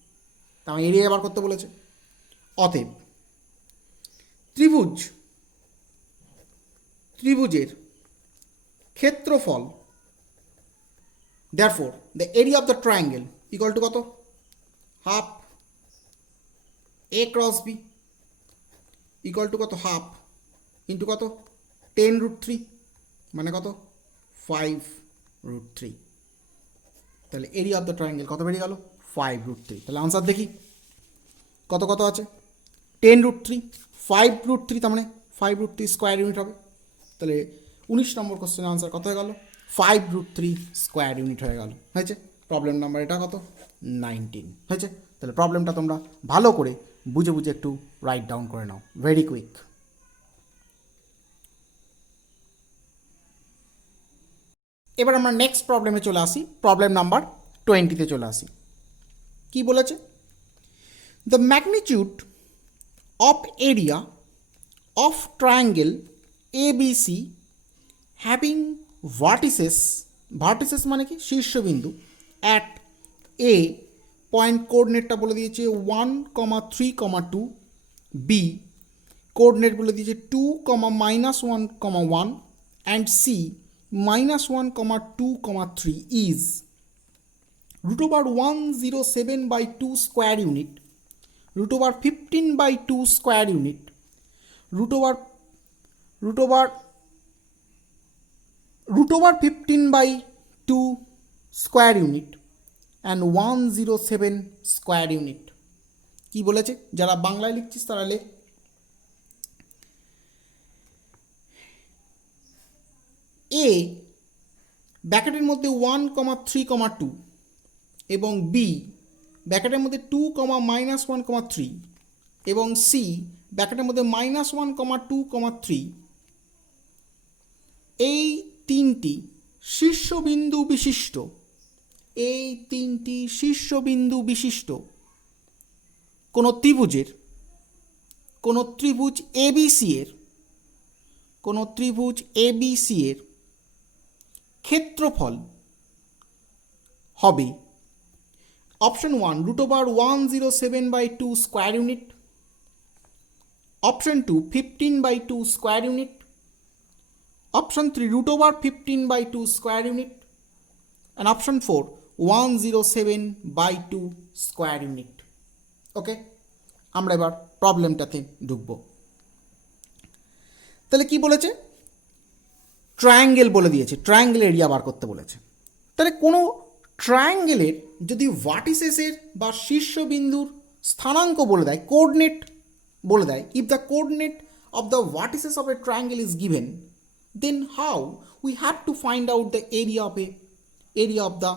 তার মানে এরিয়া বার করতে বলেছে। অতএব ত্রিভুজের ক্ষেত্রফল, therefore the area of the triangle equal to কত half a cross b equal to কত হাফ ইন্টু কত 10 রুট 3 মানে কত 5 রুট 3। তাহলে এরিয়া অফ দ্য ট্রায়াঙ্গেল কত বেরিয়ে গেল 5 রুট 3। তাহলে আনসার দেখি কত কত আছে, 10 রুট 3 5 রুট 3, তার মানে 5 রুট 3 স্কোয়ার ইউনিট হবে। তাহলে 19 নম্বর কোশ্চেনের আনসার কত হয়ে গেল 5 রুট 3 স্কোয়ার ইউনিট হয়ে গেল। হয়েছে প্রবলেম নাম্বার এটা কত 19 হয়েছে। তাহলে প্রবলেমটা তোমরা ভালো করে বুঝে বুঝে একটু রাইট ডাউন করে নাও, ভেরি কুইক। এবার আমরা নেক্সট প্রবলেমে চলে আসি, প্রবলেম নাম্বার 20তে চলে আসি। কি বলেছে, the magnitude of area of triangle ABC having vertices মানে কি শীর্ষবিন্দু অ্যাট এ পয়েন্ট কোঅর্ডিনেটটা বলে দিয়েছে 1, 3, 2, বি কোঅর্ডিনেট বলে দিয়েছে 2, -1, 1, and C -1, 2, 3 is √107/2 square unit, √15/2 square unit, √15/2 square unit and 107 square unit. কি বলেছে? যারা বাংলায় লিখছিস তারা লেখ। এ ব্র্যাকেটের মধ্যে 1, 3, 2 এবং বি ব্র্যাকেটের মধ্যে 2, -1, 3 এবং সি ব্র্যাকেটের মধ্যে -1, 2, 3 এই তিনটি শীর্ষবিন্দু বিশিষ্ট কোনো ত্রিভুজ ABC এর ক্ষেত্রফল হবে option 1 √107/2 square unit, option 2 15/2 square unit, option 3 √15/2 square unit and option 4 107/2 square unit. Okay, আমরা এবার প্রবলেমটাতে ঢুকব। তাহলে কি বলেছে? ট্রায়াঙ্গেল বলে দিয়েছে, ট্রায়াঙ্গেল এরিয়া বার করতে বলেছে। তাহলে কোনো ট্রায়াঙ্গেলের যদি ভার্টিসেসের বা শীর্ষবিন্দুর স্থানাঙ্ক বলে দেয়, কোঅর্ডিনেট বলে দেয়, if the coordinate of the vertices of a triangle is given, then how we have to find out the area of the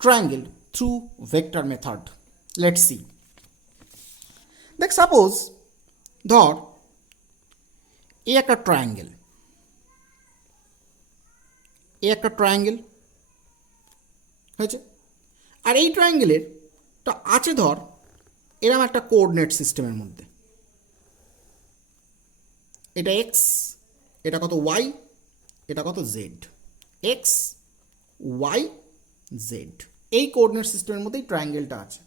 triangle through vector method. Let's see. দেখ, সাপোজ ধর এ একটা ট্রায়াঙ্গেল হয়েছে, আর এই ট্রায়াঙ্গেলের টা আছে ধর এরকম একটা কোঅর্ডিনেট সিস্টেমের মধ্যে, এটা এক্স, এটা কত ওয়াই, এটা কত জেড, এক্স ওয়াই জেড, এই কোঅর্ডিনেট সিস্টেমের মধ্যে এই ট্রায়াঙ্গেলটা আছে।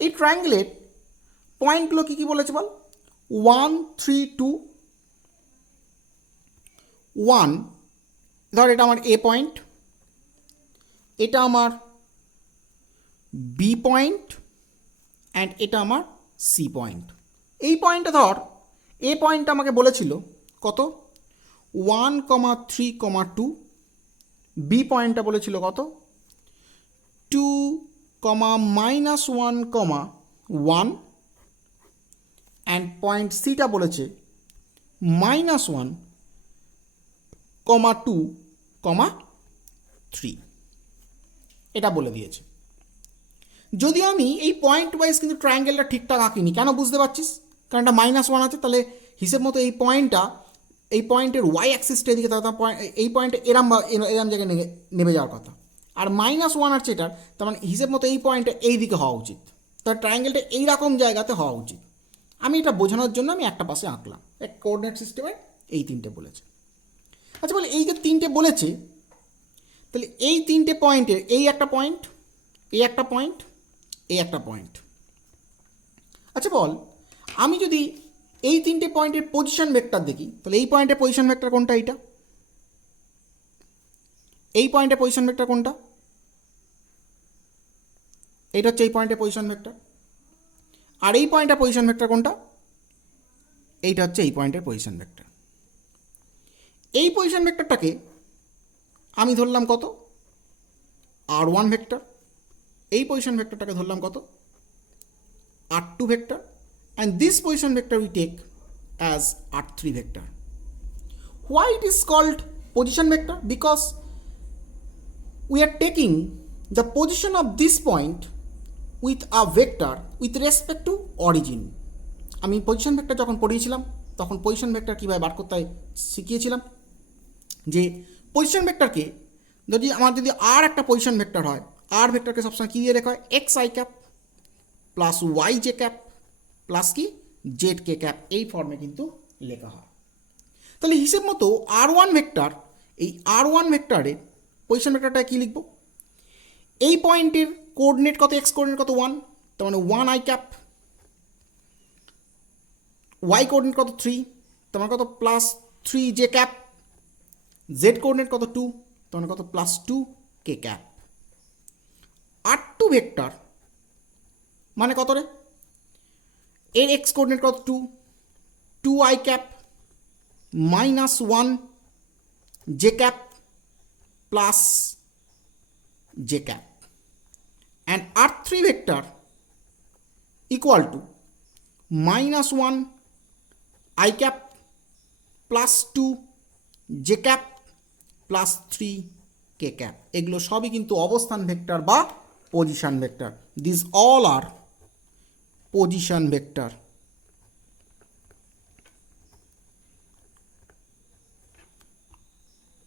এই ট্রায়াঙ্গেলের পয়েন্টগুলো কী কী বলেছে বল? 1, 3, 2, 1 ধর এটা আমার এ পয়েন্ট, এটা আমার বি পয়েন্ট অ্যান্ড এটা আমার সি পয়েন্ট। এই পয়েন্টটা ধর এ পয়েন্টটা আমাকে বলেছিল কত 1, 3, 2, বি পয়েন্টটা বলেছিল কত 2, -1, 1 অ্যান্ড পয়েন্ট সিটা বলেছে -1, 2, 3, এটা বলে দিয়েছে। যদি আমি এই পয়েন্ট ওয়াইজ কিন্তু ট্রায়াঙ্গেলটা ঠিকঠাক আঁকিনি, কেন বুঝতে পারছিস? কারণ এটা -1 আছে, তাহলে হিসেব মতো এই পয়েন্টের ওয়াই অ্যাক্সিসটা এদিকে, তাহলে এই পয়েন্টে এরম জায়গায় নেমে যাওয়ার কথা, আর -1 আছে এটার, তার মানে হিসেব মতো এই পয়েন্টটা এই দিকে হওয়া উচিত, তার ট্রায়াঙ্গেলটা এইরকম জায়গাতে হওয়া উচিত। আমি এটা বোঝানোর জন্য আমি একটা পাশে আঁকলাম, এক কোঅর্ডিনেট সিস্টেমে এই তিনটে বলেছে। আচ্ছা বলে এই যে তিনটে বলেছে, তাহলে এই তিনটে পয়েন্টের এই একটা পয়েন্ট, এই একটা পয়েন্ট, এই একটা পয়েন্ট। আচ্ছা বল, আমি যদি এই তিনটে পয়েন্টের পজিশন ভেক্টর দেখি, তাহলে এই পয়েন্টের পজিশন ভেক্টর কোনটা? এইটা। এই পয়েন্টের পজিশন ভেক্টর কোনটা? এইটা হচ্ছে এই পয়েন্টের পজিশন ভেক্টর। আর এই পয়েন্টের পজিশন ভেক্টর কোনটা? এইটা হচ্ছে এই পয়েন্টের পজিশন ভেক্টর। এই পজিশন ভেক্টরটাকে আমি ধরলাম কত r1 ভেক্টর, এই পজিশন ভেক্টরটাকে ধরলাম কত r2 vector, and this position vector we take as r3 vector. Why it is called position vector? Because we are taking the position of this point with a vector with respect to origin. আমি position vector যখন পড়িয়েছিলাম তখন position vector কীভাবে বার করতে হয় শিখিয়েছিলাম, যে position ভেক্টরকে যদি আর একটা পজিশন ভেক্টর হয়, আর ভেক্টরকে সবসময় কী দিয়ে লেখা হয়? X I cap plus y J cap plus কি জেড কে ক্যাপ, এই ফর্মে কিন্তু লেখা হয়। তাহলে হিসেব মতো r1 ভেক্টর, এই r1 ভেক্টরের পজিশন ভেক্টরটা কী লিখব? এই পয়েন্টের কোঅর্ডিনেট কত? এক্স কোঅর্ডিনেট কত 1, তার মানে 1 আই ক্যাপ, ওয়াই কোঅর্ডিনেট কত 3, তার মানে কত plus 3 J cap Z coordinate কত 2, তাহলে কত plus 2 K cap. R2 vector মানে কত রে, এর এক্স কোঅর্ডিনেট কত 2, 2 I cap minus 1 J cap plus J cap, and R3 vector equal to minus 1 I cap plus 2 J cap plus 3 K cap. এগুলো সবই কিন্তু অবস্থান ভেক্টর বা position vector. This all are position vector.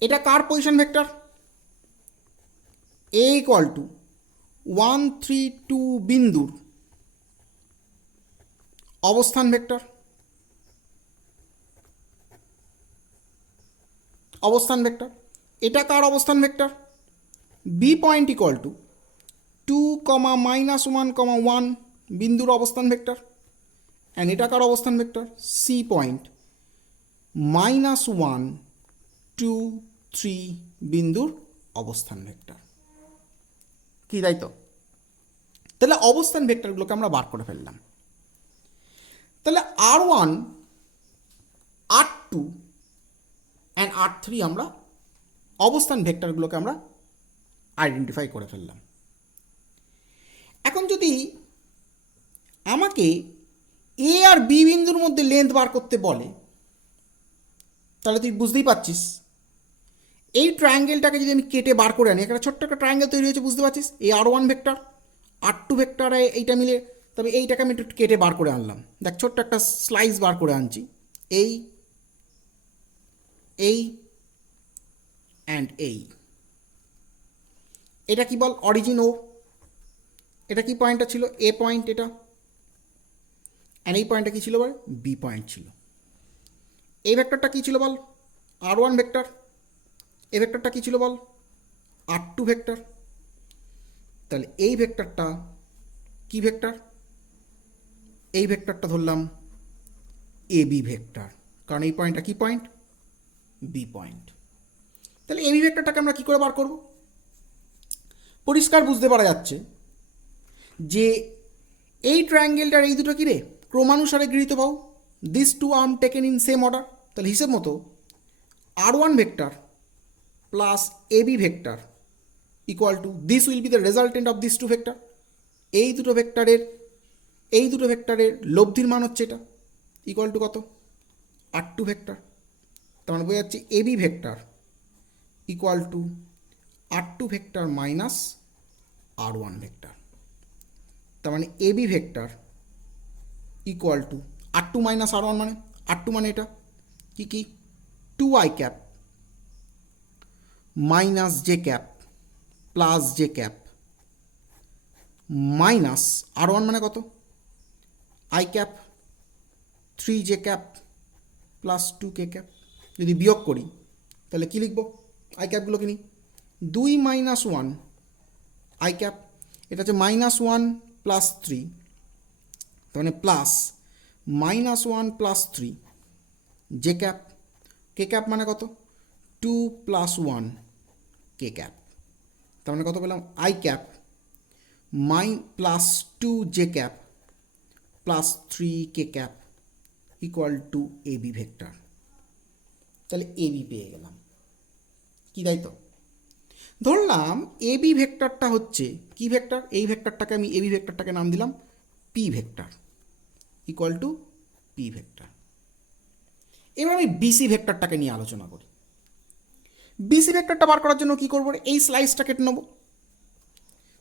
এটা কার position vector? A equal to 1 3 2 বিন্দুর অবস্থান vector. অবস্থান ভেক্টর। এটা কার অবস্থান vector? B point equal to 2, -1, 1 বিন্দুর অবস্থান ভেক্টর, অ্যান্ড এটা কার অবস্থান ভেক্টর? সি পয়েন্ট -1, 2, 3 বিন্দুর অবস্থান ভেক্টর। কি তাই তো? তাহলে অবস্থান ভেক্টরগুলোকে আমরা বার করে ফেললাম। তাহলে R1, R2 অ্যান্ড R3 আমরা অবস্থান ভেক্টরগুলোকে আমরা আইডেন্টিফাই করে ফেললাম। এখন যদি আমাকে এ আর বি বিন্দুর মধ্যে লেন্থ বার করতে বলে, তাহলে তুই বুঝতেই পারছিস এই ট্রায়াঙ্গেলটাকে যদি আমি কেটে বার করে আনি, একটা ছোট্ট একটা ট্রায়াঙ্গেল তৈরি হয়েছে, বুঝতে পারছিস? এই R1 ভেক্টর R2 ভেক্টর এইটা মিলে, তবে এইটাকে আমি একটু কেটে বার করে আনলাম। দেখ ছোট্ট একটা স্লাইস বার করে আনছি, এই অ্যান্ড এই। এটা কি বল? অরিজিন ও। এটা কি পয়েন্টটা ছিল? এ পয়েন্ট এটা, অ্যান্ড এই পয়েন্টটা কী ছিল বল? বি পয়েন্ট ছিল। এই ভেক্টরটা কী ছিল বল? R1 vector. এই ভেক্টরটা কী ছিল বল? R2 vector. তাহলে এই ভেক্টরটা কি ভেক্টর? এই ভেক্টরটা ধরলাম এ বি ভেক্টর, কারণ এই পয়েন্টটা কি পয়েন্ট? B point. তাহলে এ বি ভেক্টরটাকে আমরা কী করে বার করব? পরিষ্কার বুঝতে পারা যাচ্ছে যে এই ট্রায়াঙ্গেলটার এই দুটো কী রে? ক্রমানুসারে গৃহীত বাহু। This two arm taken in same order. তাহলে হিসেব মতো R1 vector plus A B vector equal to this will be the resultant of this two vector. এই দুটো ভেক্টরের লব্ধির মান হচ্ছে এটা, ইকুয়াল টু কত? R2 vector. তার মানে বোঝা যাচ্ছে A B vector equal to R2 vector minus R1 vector. তার মানে A B vector equal to R2 minus R1, মানে R2 মানে এটা কি কি? 2 I cap minus J cap plus J cap minus R1 মানে কত? I cap 3 J cap plus 2 K cap. যদি বিয়োগ করি তাহলে কী লিখব? আই ক্যাপগুলোকে নিই, 2 - 1 আই ক্যাপ, এটা হচ্ছে -1 প্লাস 3, তার মানে plus -1 plus 3 J cap, k cap মানে কত? 2 প্লাস 1 কে ক্যাপ। তার মানে কত পেলাম? I cap plus 2 J cap plus 3 K cap equal to A B vector. তাহলে এ বি পেয়ে গেলাম। কি তাই তো? ধরলাম এ বি ভেক্টরটা হচ্ছে কি ভেক্টর? এই ভেক্টরটাকে আমি এ বি ভেক্টরটাকে নাম দিলাম P vector equal two P vector. এবার আমি বিসি ভেক্টরটাকে নিয়ে আলোচনা করি। বিসি ভেক্টরটা বার করার জন্য কী করবো? এই স্লাইসটা কেটে নেবো।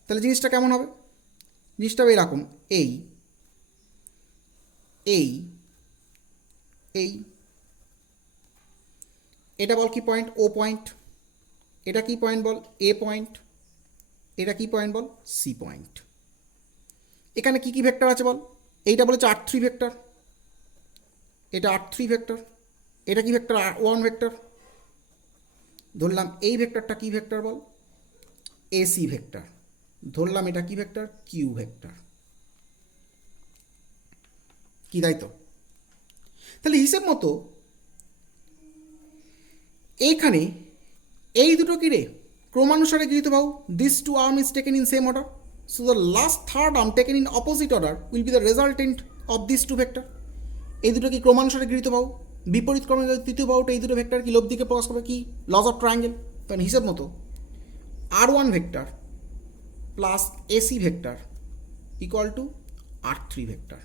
তাহলে জিনিসটা কেমন হবে? জিনিসটা হবে এরকম, এই এটা বল কি পয়েন্ট? ও পয়েন্ট। এটা কি পয়েন্ট বল? এ পয়েন্ট। এটা কি পয়েন্ট বল? C point. এখানে কি কি ভেক্টর আছে বল? এইটা বলেছে R3 ভেক্টর, এটা R3 ভেক্টর, এটা কি ভেক্টর? R1 vector. ধরলাম এই ভেক্টরটা কি ভেক্টর বল? AC vector. ধরলাম এটা কি ভেক্টর? Q vector. কি তাই তো? তাহলে হিসেব মতো এইখানে এই দুটো কি রে ক্রমানুসারে গৃহীত বাহু, this two arm is taken in same order, so the last third arm taken in opposite order will be the resultant of this two vector. এই দুটো কি ক্রমানুসারে গৃহীত বাহু, বিপরীত ক্রমে তৃতীয় বাহুটা এই দুটো ভেক্টর কি লব্ধিকে প্রকাশ করে কি লজ অফ ট্রায়াঙ্গেল। তখন হিসেব মতো R1 vector plus AC vector equal to R3 vector.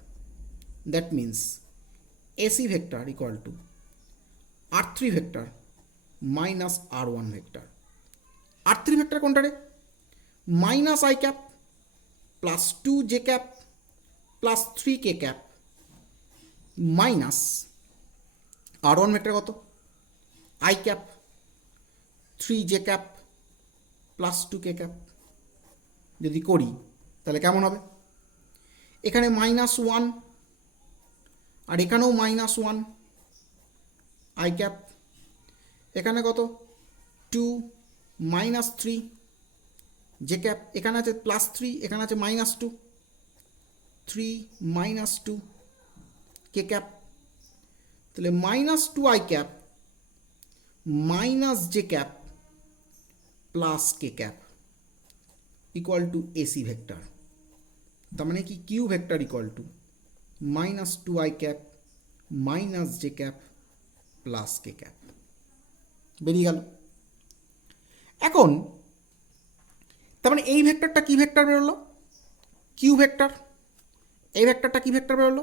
That means AC vector equal to R3 vector minus R1 vector. R3 vector কোনটা রে, minus I cap plus 2j cap plus 3k cap minus R1 vector কত, I cap 3j cap plus 2k cap. যদি করি তাহলে কেমন হবে, এখানে -1 আর এখানেও -1 আই ক্যাপ, এখানে কত 2 -3 জে ক্যাপ, এখানে আছে +3, এখানে আছে -2, 3 -2 কে ক্যাপ। তাহলে -2 I cap minus J cap plus k cap equal to AC vector. তার মানে কি q vector equal to -2 I cap minus J cap plus k cap. বেরিয়ে গেল। এখন তার মানে এই ভেক্টরটা কি ভেক্টর বেরোলো, কিউ ভেক্টর। এই ভেক্টরটা কি ভেক্টর বেরোলো,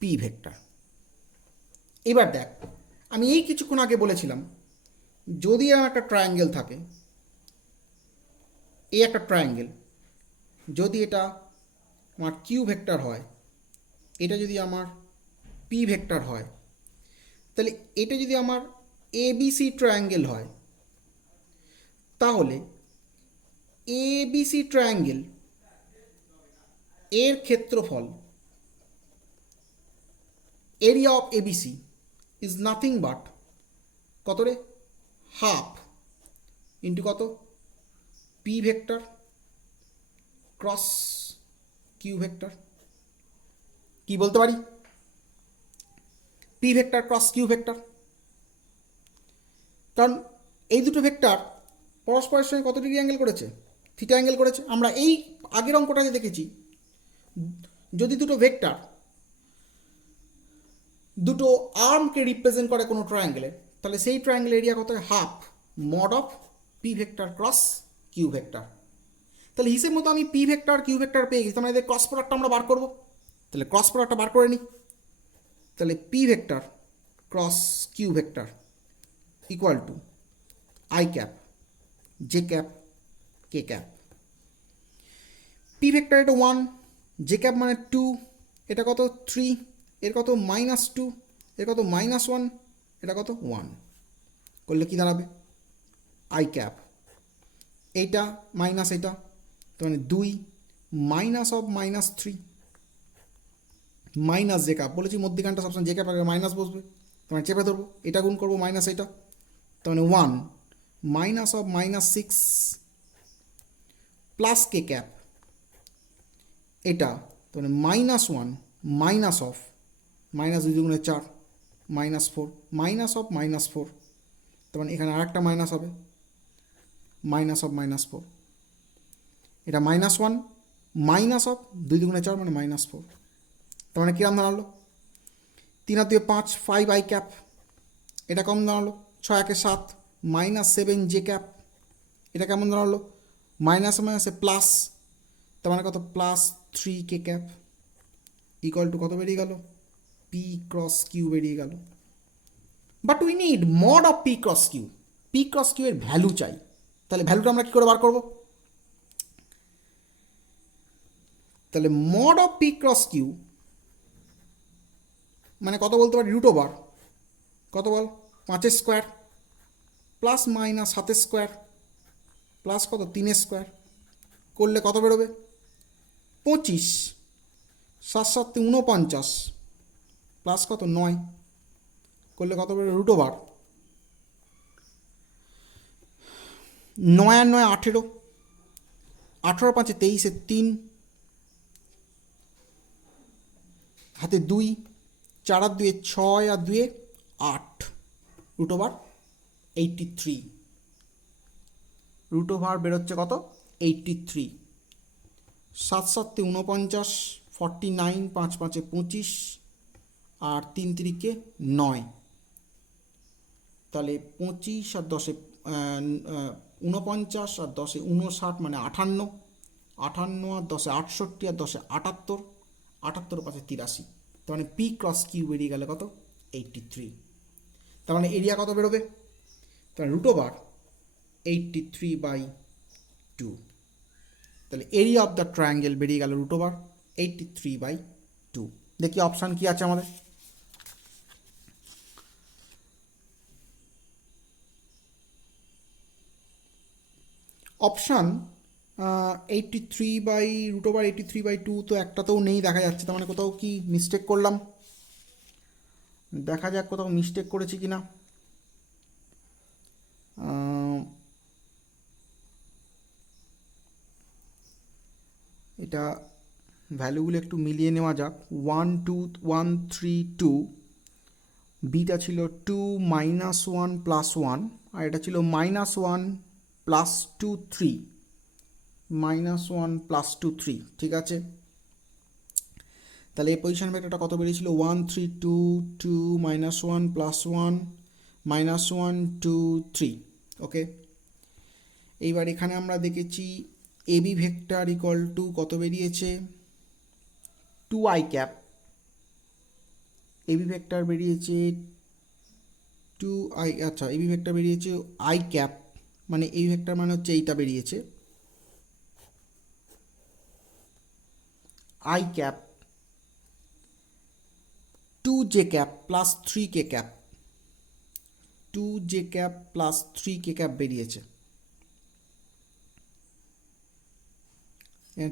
পি ভেক্টর। এবার দেখ, আমি এই কিছুক্ষণ আগে বলেছিলাম যদি আমার একটা ট্রায়াঙ্গেল থাকে, এই একটা ট্রায়াঙ্গেল, যদি এটা আমার কিউ ভেক্টর হয়, এটা যদি আমার পি ভেক্টর হয়, তাহলে এটা যদি আমার এবিসি ট্রায়াঙ্গেল হয়, তাহলে এবিসি ট্রায়াঙ্গেল এর ক্ষেত্রফল, area of ABC is nothing but কত রে, হাফ ইন্টু কত, p vector cross q vector. কি বলতে পারি, p vector cross q vector. কারণ এই দুটো ভেক্টর পরস্পরের সঙ্গে কত ডিগ্রি অ্যাঙ্গেল করেছে, থিটা অ্যাঙ্গেল করেছে। আমরা এই আগের অঙ্কটাতে দেখেছি যদি দুটো ভেক্টর দুটো আর্মকে রিপ্রেজেন্ট করে কোনো ট্রায়াঙ্গেলে, তাহলে সেই ট্রায়াঙ্গেল এরিয়া কত হয়, half mod of p vector cross q vector. তাহলে হিসেব মতো আমি পি ভেক্টর কিউ ভেক্টর পেয়ে গেছি, তাহলে এদের ক্রস প্রোডাক্টটা আমরা বার করবো। তাহলে ক্রস প্রোডাক্টটা বার করে নিই। তাহলে p vector cross q vector equal to I cap j cap k cap. P vector এটা 1, জে ক্যাপ মানে 2, এটা কত 3, এর কত -2, এর কত -1, এটা কত 1, করলে কি দাঁড়াবে, আই ক্যাপ এইটা মাইনাস এটা, তার মানে 2 minus of -3 minus J cap, বলেছি মধ্যিখানটা সবসময় জে ক্যাপ আগে মাইনাস বসবে, তোমার চেপে ধরবো, এটা গুণ করবো মাইনাস এটা, তার মানে 1 minus of -6 plus k cap এটা, তার মানে -1 মাইনাস অফ -2 × 4 -4 মাইনাস অফ -4, তার মানে এখানে আরেকটা মাইনাস হবে মাইনাস অফ -4, এটা -1 মাইনাস অফ 2 × 4 মানে -4, তার মানে কিরম দাঁড়ালো, 3 আর 2 5, 5 আই ক্যাপ, এটা কেমন দাঁড়ালো, 6 1 7 -7 জে ক্যাপ, এটা কেমন দাঁড়ালো, মাইনাসে মাইনাসে প্লাস, তার মানে কত +3 কে ক্যাপ ইকুয়াল টু কত বেরিয়ে গেল, পি ক্রস কিউ বেরিয়ে গেল। But we need mod of p cross q, p cross q এর ভ্যালু চাই। তাহলে ভ্যালুটা আমরা কী করে বার করব, তাহলে mod of p cross q মানে কত বলতে পারি, √, কত বল 5 square plus minus 7 square plus কত 3 স্কোয়ার, করলে কত বেরোবে 25, 7 7 49 প্লাস কত 9, করলে কত বেরোবে √, 9 আর 9 18, 18 5 23, 3 হাতে 2, 4 আর 2 6 আর 2 8, √83। রুট ওভার বেরোচ্ছে কত 83, 7 7 49, 49, 5 5 25 আর 3 3 9, তাহলে 25 আর 10 49 আর 10 59 মানে 58, 58 আর 10 68 আর 10 78, 78 পাশে 83, তার মানে পি ক্রস কিউ বেরিয়ে গেলে কত 83। তার মানে এরিয়া কত বেরোবে, তাহলে রুট ওভার 83/2, তাহলে এরিয়া অফ দ্য ট্রায়াঙ্গেল বেরিয়ে গেল রুট ওভার 83/2। দেখি অপশান কি আছে আমাদের। অপশান 83/√83/2 তো একটাতেও নেই দেখা যাচ্ছে, তার মানে কোথাও কি মিস্টেক করলাম, দেখা যাক কোথাও মিস্টেক করেছি কি না। এটা ভ্যালুগুলো একটু মিলিয়ে নেওয়া যাক। 1 2 1 3 2, বিটা ছিল 2 -1 + 1, আর এটা ছিল -1 + 2 3, -1 + 2 3, ঠিক আছে। তাহলে এই পজিশন ভেক্টরটা কত বেরিয়েছিল 1 3 2 2 -1 + 1 -1 2 3, ওকে। এইবার এখানে আমরা দেখেছি এবি ভেক্টর ইকুয়াল টু কত বেরিয়েছে 2i ক্যাপ, এবি ভেক্টর বেরিয়েছে 2i, আচ্ছা এবি ভেক্টর বেরিয়েছে i ক্যাপ, মানে এই ভেক্টর মানে হচ্ছে এইটা বেরিয়েছে i cap 2j cap plus 3k cap, 2j cap plus 3k cap বেরিয়েছে।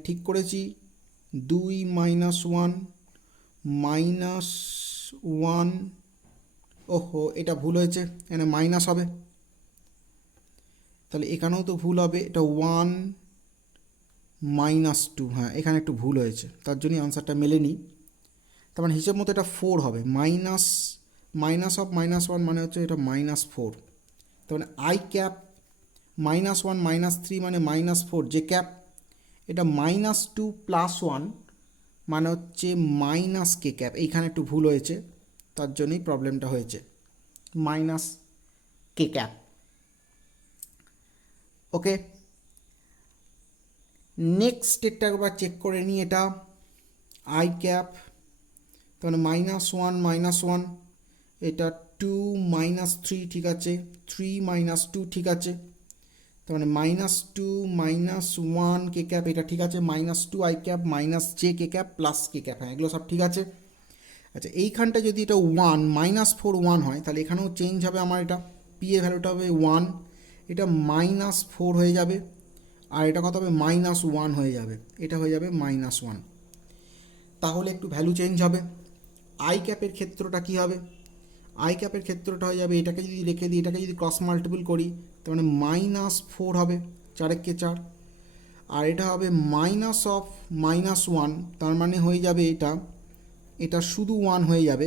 ঠিক করেছি 2 -1 -1, ওহো এটা ভুল হয়েছে, এখানে মাইনাস হবে, তাহলে এখানেও তো ভুল হবে, এটা 1 -2, হ্যাঁ এখানে একটু ভুল হয়েছে, তার জন্যই আনসারটা মেলেনি। তার মানে হিসেব মতো এটা 4 হবে, মাইনাস অফ -1 মানে হচ্ছে এটা -4, তার মানে আই ক্যাপ -1 -3 মানে -4 যে ক্যাপ, এটা -2 + 1 মানে হচ্ছে -k ক্যাপ, এইখানে একটু ভুল হয়েছে তার জন্যই প্রবলেমটা হয়েছে -k ক্যাপ, ওকে। নেক্সট স্টেটটা একবার চেক করে নিই, এটা আই ক্যাপ, তাহলে -1 -1, এটা 2 -3, ঠিক আছে, 3 -2, ঠিক আছে, তার মানে -2 -1 কে ক্যাপ, এটা ঠিক আছে, -2 I cap -j K cap plus k cap, হ্যাঁ এগুলো সব ঠিক আছে। আচ্ছা এইখানটা যদি এটা 1 -4 1 হয়, তাহলে এখানেও চেঞ্জ হবে আমার, এটা পি এর ভ্যালুটা হবে 1, এটা -4 হয়ে যাবে, আর এটা কত হবে -1 হয়ে যাবে, এটা হয়ে যাবে -1, তাহলে একটু ভ্যালু চেঞ্জ হবে। আই ক্যাপের ক্ষেত্রটা কি হবে, আই ক্যাপের ক্ষেত্রটা হয়ে যাবে, এটাকে যদি রেখে দিই, এটাকে যদি ক্রস মাল্টিপল করি, তার মানে -4 হবে, 4 × 4, আর এটা হবে -1, তার মানে হয়ে যাবে এটা শুধু 1 হয়ে যাবে,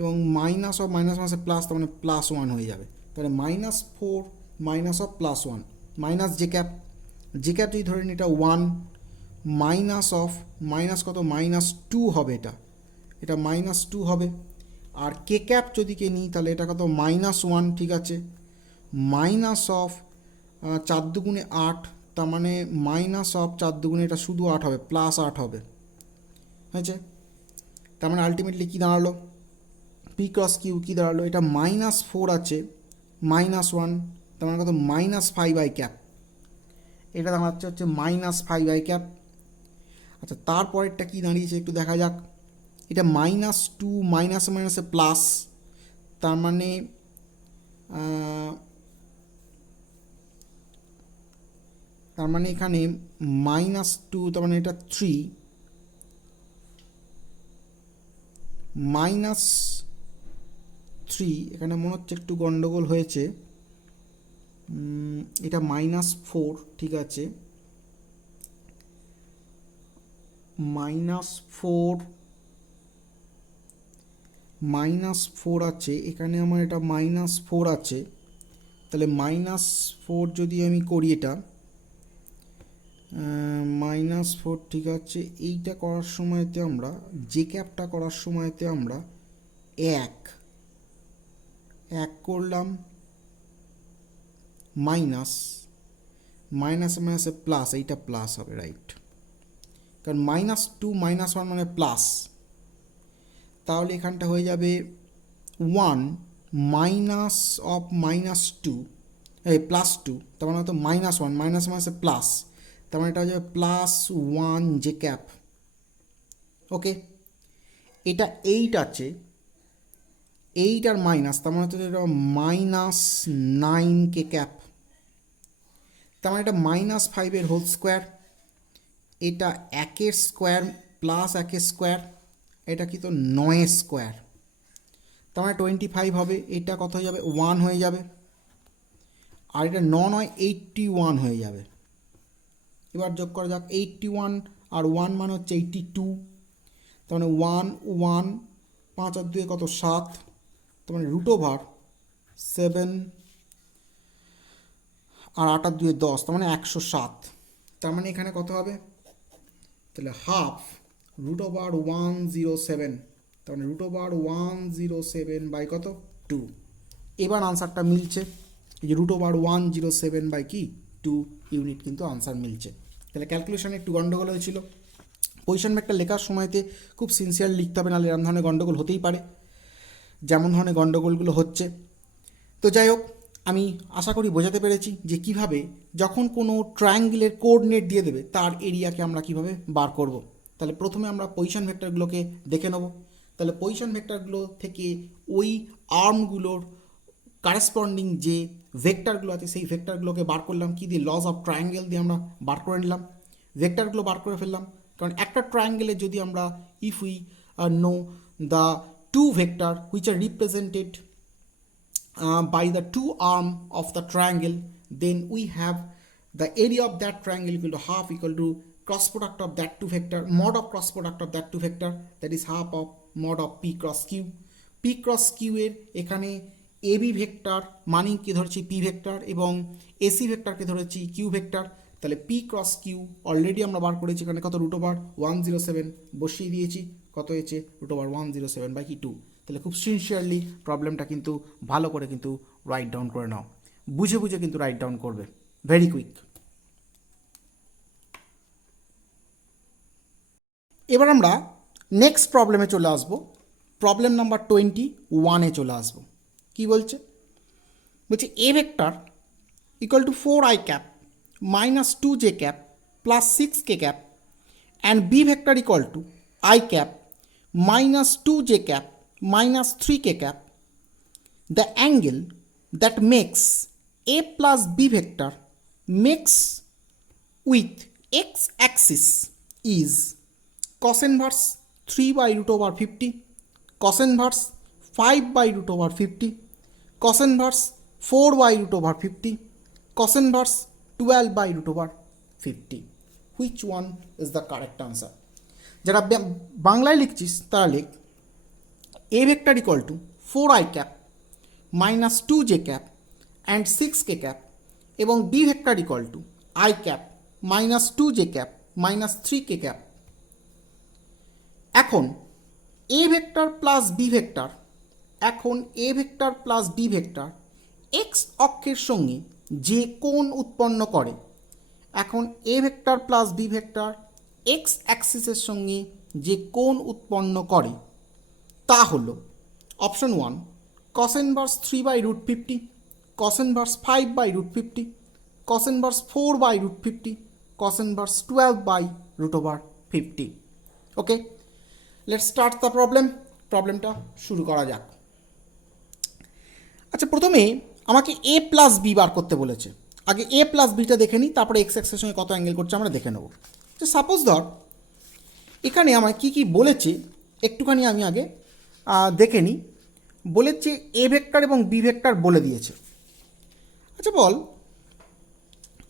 এবং -1 প্লাস, তার মানে +1 হয়ে যাবে, তাহলে -4 -+1 minus J cap, j cap যদি ধরেন এটা 1 মাইনাস কত -2 হবে, এটা -2 হবে, আর কে ক্যাপ যদি কে নিই তাহলে এটা কত -1, ঠিক আছে, -4 দুগুণে 8, তার মানে -4 দুগুণে এটা শুধু 8 হবে, +8 হবে, হয়েছে। তার মানে আলটিমেটলি কী দাঁড়ালো, পি ক্রস কিউ কী দাঁড়ালো, এটা -4 আছে, -1, তার মানে কত -5i ক্যাপ, এটা দাঁড়াচ্ছে হচ্ছে -5i ক্যাপ। আচ্ছা তারপরেরটা কী দাঁড়িয়েছে একটু দেখা যাক, এটা -2 মাইনাসে মাইনাসে প্লাস, তার মানে এখানে -2, তার মানে এটা 3 -3, এখানে মনে হচ্ছে একটু গন্ডগোল হয়েছে, এটা -4, ঠিক আছে, -4 আছে এখানে, আমার এটা -4 আছে, তাহলে -4 যদি আমি করি, এটা -4, ঠিক আছে। এইটা করার সময়তে আমরা যে ক্যাপটা করার সময়তে আমরা এক করলাম, মাইনাস মাইনাসে প্লাস, এইটা প্লাস হবে, রাইট? কারণ -2 -1 মানে প্লাস, তাহলে এখানটা হয়ে যাবে 1 মাইনাস অফ -2, +2, তার মানে হয়তো -1, মাইনাসে প্লাস, তার মানে এটা হয়ে যাবে +1 জে ক্যাপ। ওকে, এটা 8 আছে, 8 আর মাইনাস, তার মানে হচ্ছে এটা -9 কে ক্যাপ, তার মানে এটা -5 হোল স্কোয়ার, এটা 1 স্কোয়ার প্লাস 1 স্কোয়ার, এটা কি তো 9 স্কোয়ার, তার মানে 25 হবে। এটা কত হয়ে যাবে? 1 হয়ে যাবে, আর এটা 9 81 হয়ে যাবে। এবার যোগ করা যাক, 81 আর 1 মানে হচ্ছে 82, তার মানে 1 1 5 আর 2 কত? 7, তার মানে √7, আর 8 আর 2 10, তার মানে 107। তার মানে এখানে কত হবে? তাহলে হাফ √107, তার মানে √107 বাই কত? 2। এবার আনসারটা মিলছে, এই যে √107 বাই কি 2 ইউনিট কিন্তু আনসার মিলছে। তাহলে ক্যালকুলেশনে একটু গন্ডগোল হয়েছিল। পজিশন ভেক্টর লেখার সময়তে খুব সিনসিয়ার লিখতে হবে, নাহলে এরকম ধরনের গন্ডগোল হতেই পারে, যেমন ধরনের গন্ডগোলগুলো হচ্ছে। তো যাই হোক, আমি আশা করি বোঝাতে পেরেছি যে কিভাবে যখন কোনো ট্রায়াঙ্গেলের কোঅর্ডিনেট দিয়ে দেবে তার এরিয়াকে আমরা কিভাবে বার করব। তাহলে প্রথমে আমরা পজিশন ভেক্টরগুলোকে দেখে নেব। তাহলে পজিশন ভেক্টরগুলো থেকে ওই আর্মগুলোর কারেসপন্ডিং যে ভেক্টরগুলো আছে সেই ভেক্টরগুলোকে বার করলাম, কি দিয়ে? লস অফ ট্রায়াঙ্গেল দিয়ে আমরা বার করে নিলাম, ভেক্টরগুলো বার করে ফেললাম। কারণ একটা ট্রায়াঙ্গেলের যদি আমরা if we know the two vector which are represented by the two arm of the triangle, then we have the area of that triangle equal to half equal to cross product of that two vector, mod of cross product of that two vector, that is half of mod of p cross q. p cross q এর এখানে ab vector মানে কি ধরেছি p vector, এবং ac ভেক্টরকে ধরেছি q vector. তাহলে p cross q already আমরা বার করেছি, এখানে কত? √107 বসিয়ে দিয়েছি, কত হয়েছে? √107 বাই কি 2। তাহলে খুব সিনসিয়ারলি প্রবলেমটা কিন্তু ভালো করে কিন্তু রাইট ডাউন করে নাও, বুঝে বুঝে কিন্তু রাইট ডাউন করবে, ভেরি কুইক। এবার আমরা নেক্সট প্রবলেমে চলে আসব, প্রবলেম নাম্বার 21-এ চলে আসব। কি বলছে? বলছে এ vector equal two 4i cap minus 2j cap plus 6k cap and b vector equal to I cap minus 2j cap minus 3k cap. The angle that makes a plus b vector makes with x axis is cos inverse 3 by √50, cos inverse 5 by √50, cos inverse 4 by √50, cos inverse 12 by √50. Which one is the correct answer? যারা বাংলায় লিখছিস তারা লিখ a vector equal to 4i cap minus 2j cap and 6k cap এবং b vector equal to I cap minus 2j cap minus 3k cap। এখন a vector plus b vector, এখন a vector plus b vector x অক্ষের সঙ্গে যে কোণ উৎপন্ন করে, এখন a vector plus b vector x অ্যাক্সিসের সঙ্গে যে কোণ উৎপন্ন করে তা হল option 1 cos inverse 3 by √50, cos inverse 5 by √50, cos inverse 4 by √50, cos inverse 12 by √50। Okay, let's start the problem. প্রবলেমটা শুরু করা যাক। আচ্ছা, প্রথমে আমাকে a প্লাস বি বার করতে বলেছে। আগে a প্লাস বিটা দেখে নিই, তারপরে এক্স অ্যাক্সের সঙ্গে কত অ্যাঙ্গেল করছে আমরা দেখে নেব। তো সাপোজ ধর এখানে আমায় কী কী বলেছে একটুখানি আমি আগে দেখে নিই। বলেছে এ ভেক্টর এবং বি ভেক্টর বলে দিয়েছে। আচ্ছা বল,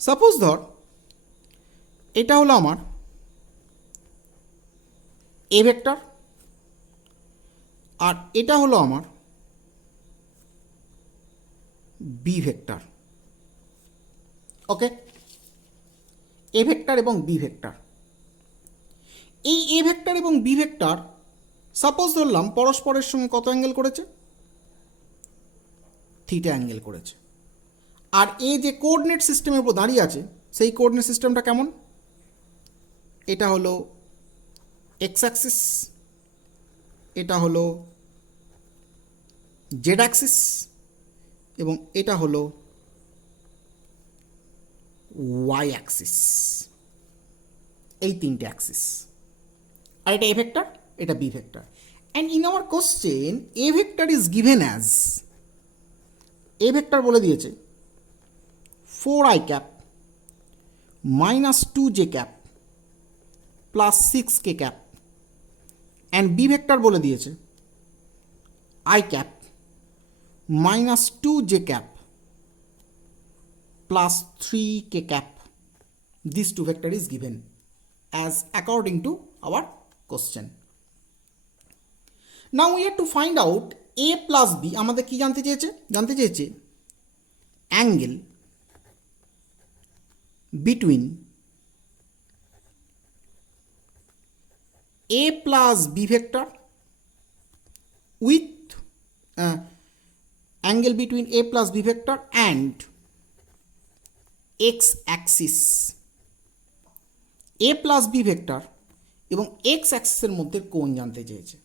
সাপোজ ধর এটা হলো আমার এ ভেক্টর আর এটা হলো আমার b vector. Okay, a vector এবং বি ভেক্টর। এই এ ভেক্টর এবং বি ভেক্টর সাপোজ ধরলাম পরস্পরের সঙ্গে কত অ্যাঙ্গেল করেছে, থিটা অ্যাঙ্গেল করেছে। আর এ যে কোঅর্ডিনেট সিস্টেমের উপর দাঁড়িয়ে আছে সেই কোঅর্ডিনেট সিস্টেমটা কেমন, এটা হলো এক্স অ্যাক্সিস, এটা হলো জেড অ্যাক্সিস এবং এটা হলো ওয়াই অ্যাক্সিস, এই তিনটে অ্যাক্সিস। আর এটা এ ভেক্টর, এটা b vector. And in our question a vector is given as, a vector বলে দিয়েছে 4i cap minus 2j cap plus 6k cap, and B vector বলে দিয়েছে i cap minus 2j cap plus 3k cap. These two vector is given as according to our question. Now we have to find out a plus b. আমাদের কি জানতে চেয়েছে angle between a plus b vector with angle between a plus b vector and x axis, a plus B vector এবং x অ্যাক্সিসের মধ্যে কোণ জানতে চেয়েছে।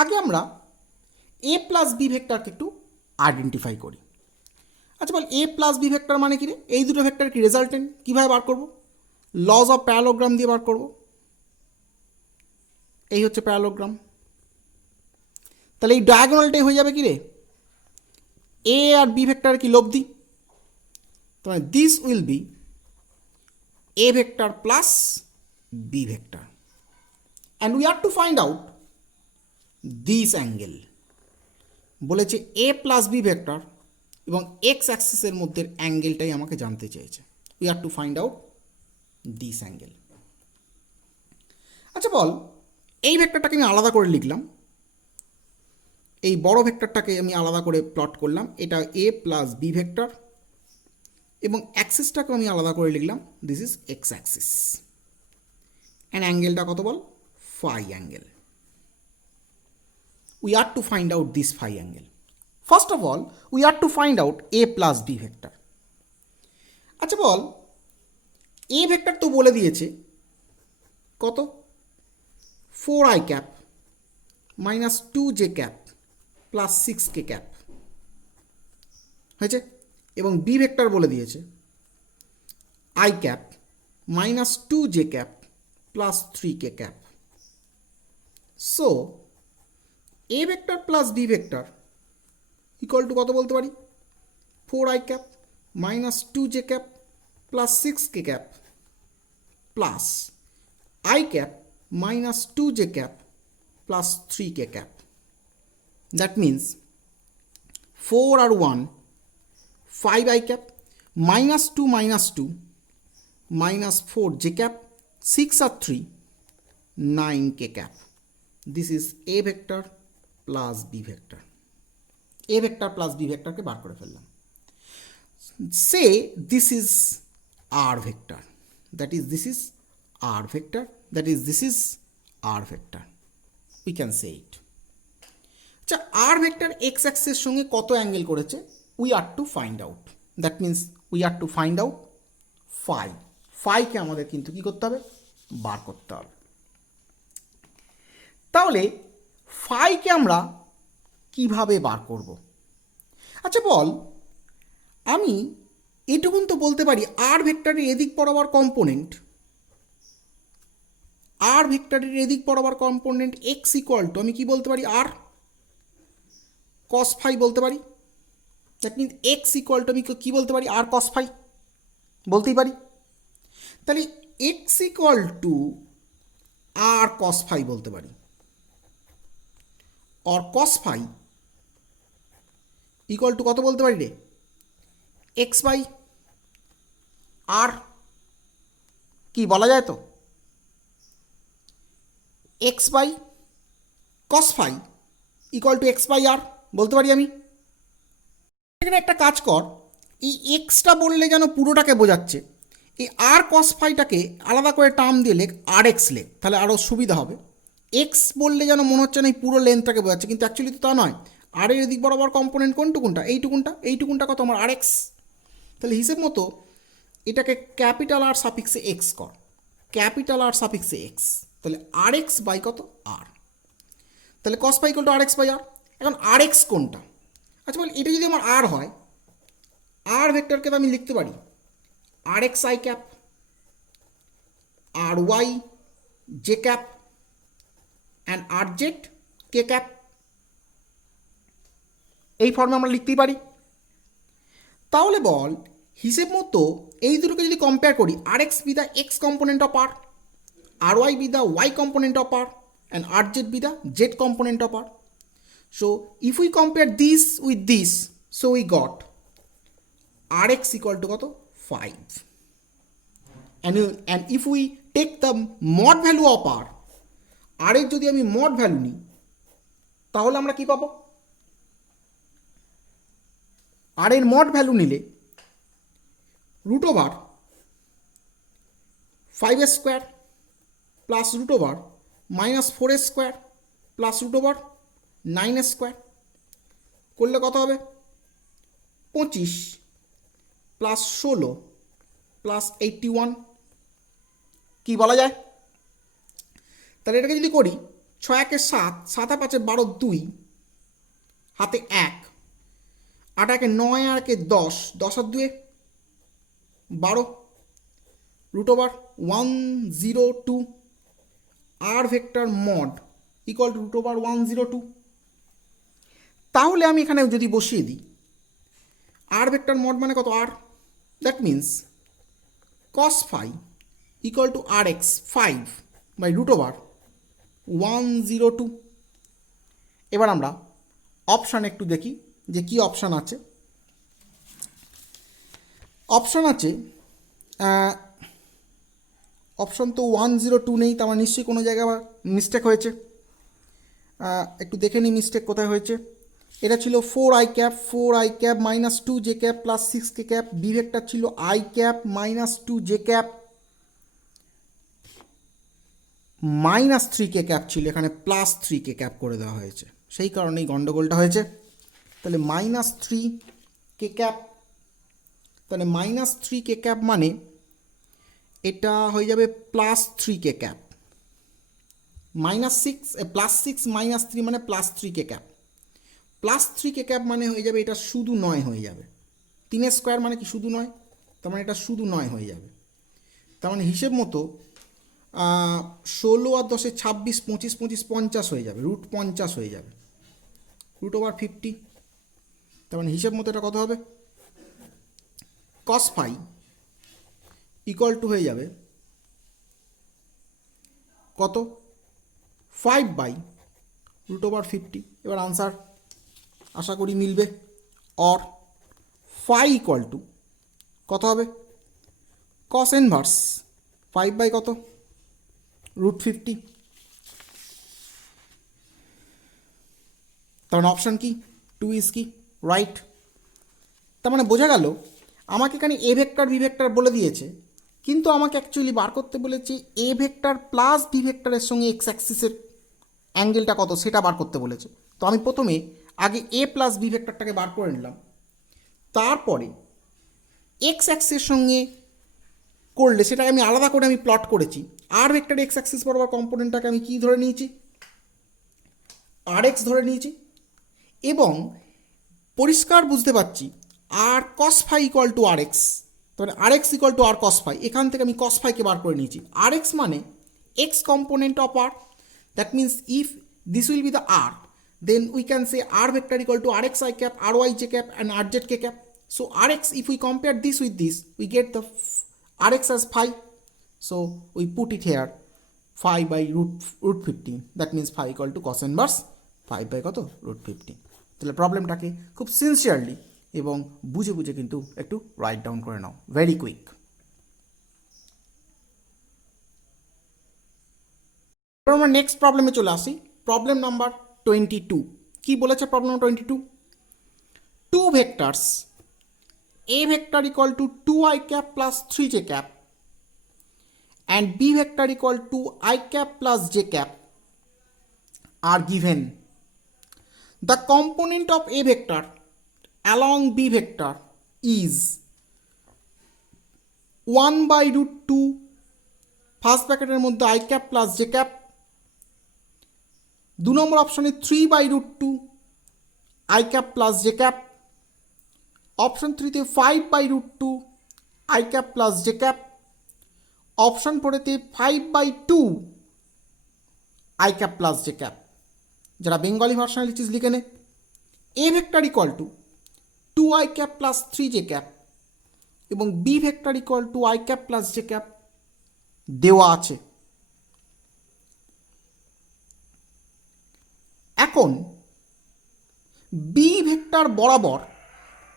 আগে আমরা এ প্লাস বি ভেক্টরকে একটু আইডেন্টিফাই করি। আচ্ছা বল, এ প্লাস বি ভেক্টর মানে কি রে? এই দুটো ভেক্টর কি রেজাল্টেন্ট? কীভাবে বার করব? লজ অফ প্যারালোগ্রাম দিয়ে বার করব। এই হচ্ছে প্যারালোগ্রাম, তাহলে এই ডায়াগোনালটাই হয়ে যাবে কি রে? এ আর বি ভেক্টর কি লব্ধি, তাহলে this will be a vector plus B vector, and we are to find out this angle. বলেছে এ প্লাস বি ভেক্টর এবং এক্স অ্যাক্সিসের মধ্যে অ্যাঙ্গেলটাই আমাকে জানতে চেয়েছে। We are to find out this angle. আচ্ছা বল, এই ভেক্টরটাকে আমি আলাদা করে লিখলাম, এই বড় ভেক্টরটাকে আমি আলাদা করে প্লট করলাম, এটা এ প্লাস বি ভেক্টর, এবং অ্যাক্সিসটাকে আমি আলাদা করে লিখলাম, this is X axis, and অ্যাঙ্গেলটা কত বল? Phi angle. We are to find out this phi angle. First of all we are to find out A plus B vector. আচ্ছা বল, এ ভেক্টর তো বলে দিয়েছে কত? 4i cap minus 2j cap plus 6k cap হয়েছে, এবং B vector বলে দিয়েছে i cap minus 2j cap plus 3k cap. So A vector plus B vector equal to কত বলতে পারি? 4i cap minus 2j cap plus 6k cap plus i cap minus 2j cap plus 3k cap. That means 4 আর 1 5i cap minus 2 minus 4j cap 6 আর 3 9k cap. This is a vector plus b vector. a vector plus b vector কে বার করে ফেললাম। Say this is r vector, that is this is r vector, that is this is r vector. We can say it. আচ্ছা, r vector x axis সঙ্গে কত angle করেছে? We are to find out. That means we are to find out phi. Phi কে আমাদের কিন্তু কি করতে হবে? বার করতে হবে। তাহলে phi কে আমরা কিভাবে বার করব? আচ্ছা বল, আমি এটুকুন তো বলতে পারি আর ভেক্টরের এদিক বরাবর কম্পোনেন্ট, আর ভেক্টরের এদিক বরাবর কম্পোনেন্ট এক্স ইকুয়াল টু, আমি কি বলতে পারি? আর কস ফাই বলতে পারি। That means x equal two আমি কী বলতে পারি? আর কস ফাই বলতেই পারি। তাহলে X equal to R cos phi বলতে পারি, R cos phi equal to কত বলতে পারি রে? X by R. কি বলা যায় তো? X by cos phi equal to X by R বলতে পারি আমি। এখানে একটা কাজ কর, এই এক্সটা বললে যেন পুরোটাকে বোঝাচ্ছে, এই আর কস ফাইটাকে আলাদা করে টার্ম দিয়ে লেখ আর এক্স লেখ, তাহলে আরও সুবিধা হবে। এক্স বললে যেন মনে হচ্ছে না এই পুরো লেন্থটাকে বোঝাচ্ছে, কিন্তু অ্যাকচুয়ালি তো তা নয়। আর এর দিক বরাবর কম্পোনেন্ট কোনটুকুনটা, এইটুকুনটা কত আমার আর এক্স। তাহলে হিসেব মতো এটাকে ক্যাপিটাল আর সাফিক্সে এক্স কর, ক্যাপিটাল আর সাফিক্সে এক্স, তাহলে আর এক্স বাই কত আর। তাহলে cos pi equal to R X by R. এখন আর এক্স কোনটা? আচ্ছা বল, এটা যদি আমার আর হয়, আর ভেক্টরকে তো আমি লিখতে পারি R X I cap, R Y J cap and R Z K cap, এই ফর্মে আমরা লিখতেই পারি। তাহলে বল হিসেব মতো এই দুটোকে যদি কম্পেয়ার করি, R X be the X component of R Y be the Y component of R, and R Z be the Z component of R. So if we compare this with this, so we got Rx equal to কত 5, and if we take the mod value of R, R এর যদি আমি mod value নিই তাহলে আমরা কি পাবো? R এর mod value নিলে root over 5 square plus root over minus 4 square plus root over 9 square করলে কত হবে? 25 প্লাস 16 প্লাস 81, কি বলা যায়? তাহলে এটাকে যদি করি 6 একে 7, 7 5 12, 2 হাতে 1, 8 একে 9, আর একে 10, 10 আর 2 12, root over 102 r vector mod equal to root over 102। তাহলে আমি এখানে যদি বসিয়ে দিই আর ভেক্টর মড মানে কত R, that means cos phi equal to R X 5 by root over 102। এবার আমরা অপশান একটু দেখি যে কি অপশান আছে। অপশান আছে, অপশান তো 102 নেই, তো আমার নিশ্চয়ই কোনো জায়গায় মিস্টেক হয়েছে। একটু দেখে নিই মিস্টেক কোথায় হয়েছে। এটা ছিল 4i cap minus 2 J cap plus 6 কে ক্যাপ, বি ভেক্টর ছিল I cap minus 2 J cap minus 3 K cap ছিল, এখানে প্লাস 3 কে ক্যাপ করে দেওয়া হয়েছে, সেই কারণেই গন্ডগোলটা হয়েছে। তাহলে মাইনাস 3 কে ক্যাপ, তাহলে মাইনাস 3 কে ক্যাপ মানে এটা হয়ে যাবে প্লাস 3 কে ক্যাপ, মাইনাস 6 প্লাস 6 মাইনাস 3 মানে প্লাস 3 কে ক্যাপ, প্লাস 3 কে ক্যাপ মানে হয়ে যাবে এটা শুধু 9 হয়ে যাবে। 3 স্কোয়ার মানে কি শুধু 9, তার মানে এটা শুধু 9 হয়ে যাবে। তার মানে হিসেব মতো 16 আর 10 26, 25 25 50 হয়ে যাবে, রুট 50 হয়ে যাবে, রুট ওভার 50। তার মানে হিসেব মতো এটা কত হবে? কস ফাই ইকুয়াল টু হয়ে যাবে কত 5 বাই রুট ওভার 50। এবার আনসার আশা করি মিলবে। অর ফাই ইকুয়াল টু কত হবে? কস ইনভার্স 5 বাই কত রুট 50। তার মানে অপশান কি 2 ইজ কি রাইট। তার মানে বোঝা গেল আমাকে এখানে এ ভেক্টর বি ভেক্টর বলে দিয়েছে, কিন্তু আমাকে অ্যাকচুয়ালি বার করতে বলেছে এ ভেক্টর প্লাস বি ভেক্টরের সঙ্গে এক্স অ্যাক্সিসের অ্যাঙ্গেলটা কত সেটা বার করতে বলেছে। তো আমি প্রথমে আগে এ প্লাস বি ভেক্টরটাকে বার করে নিলাম, তারপরে এক্স অ্যাক্সিসের সঙ্গে করলে সেটাকে আমি আলাদা করে আমি প্লট করেছি। আর ভেক্টর এক্স অ্যাক্সিস বরাবর কম্পোনেন্টটাকে আমি কী ধরে নিয়েছি? আর এক্স ধরে নিয়েছি, এবং পরিষ্কার বুঝতে পারছি R cos phi equal to R X, তাহলে R X equal to R cos phi, এখান থেকে আমি কস ফাইকে বার করে নিয়েছি। আর এক্স মানে X component of R, that means if this will be the R, then we can say r vector equal to rx I cap, ry j cap and rz k cap. So rx, if we compare this with this, we get the rx as phi. So we put it here phi by root 15. That means phi equal to cos inverse 5 by কত root 15. তাহলে প্রবলেমটাকে খুব sincerely এবং বুঝে বুঝে কিন্তু একটু write down করে নাও, ভেরি কুইক। আমরা নেক্সট প্রবলেমে চলে আসি। প্রবলেম নাম্বার 22 কি বলেছে? Problem 22, two vectors a vector equal to 2i cap plus 3j cap and b vector equal to I cap plus j cap are given. The component of a vector along b vector is 1 by root 2 first ব্র্যাকেটের মধ্যে I cap plus j cap, 2 নম্বর অপশনে 3 by root 2 I cap plus j cap, option 3তে 5 by root 2 I cap plus j cap, option 4তে 5 by 2 I cap plus j cap। যারা বেঙ্গলি ভার্সনে লিখছিস লিখে নে। a vector equal to 2i cap plus 3j cap এবং b vector equal to I cap plus j cap দেওয়া আছে। এখন বি ভেক্টর বরাবর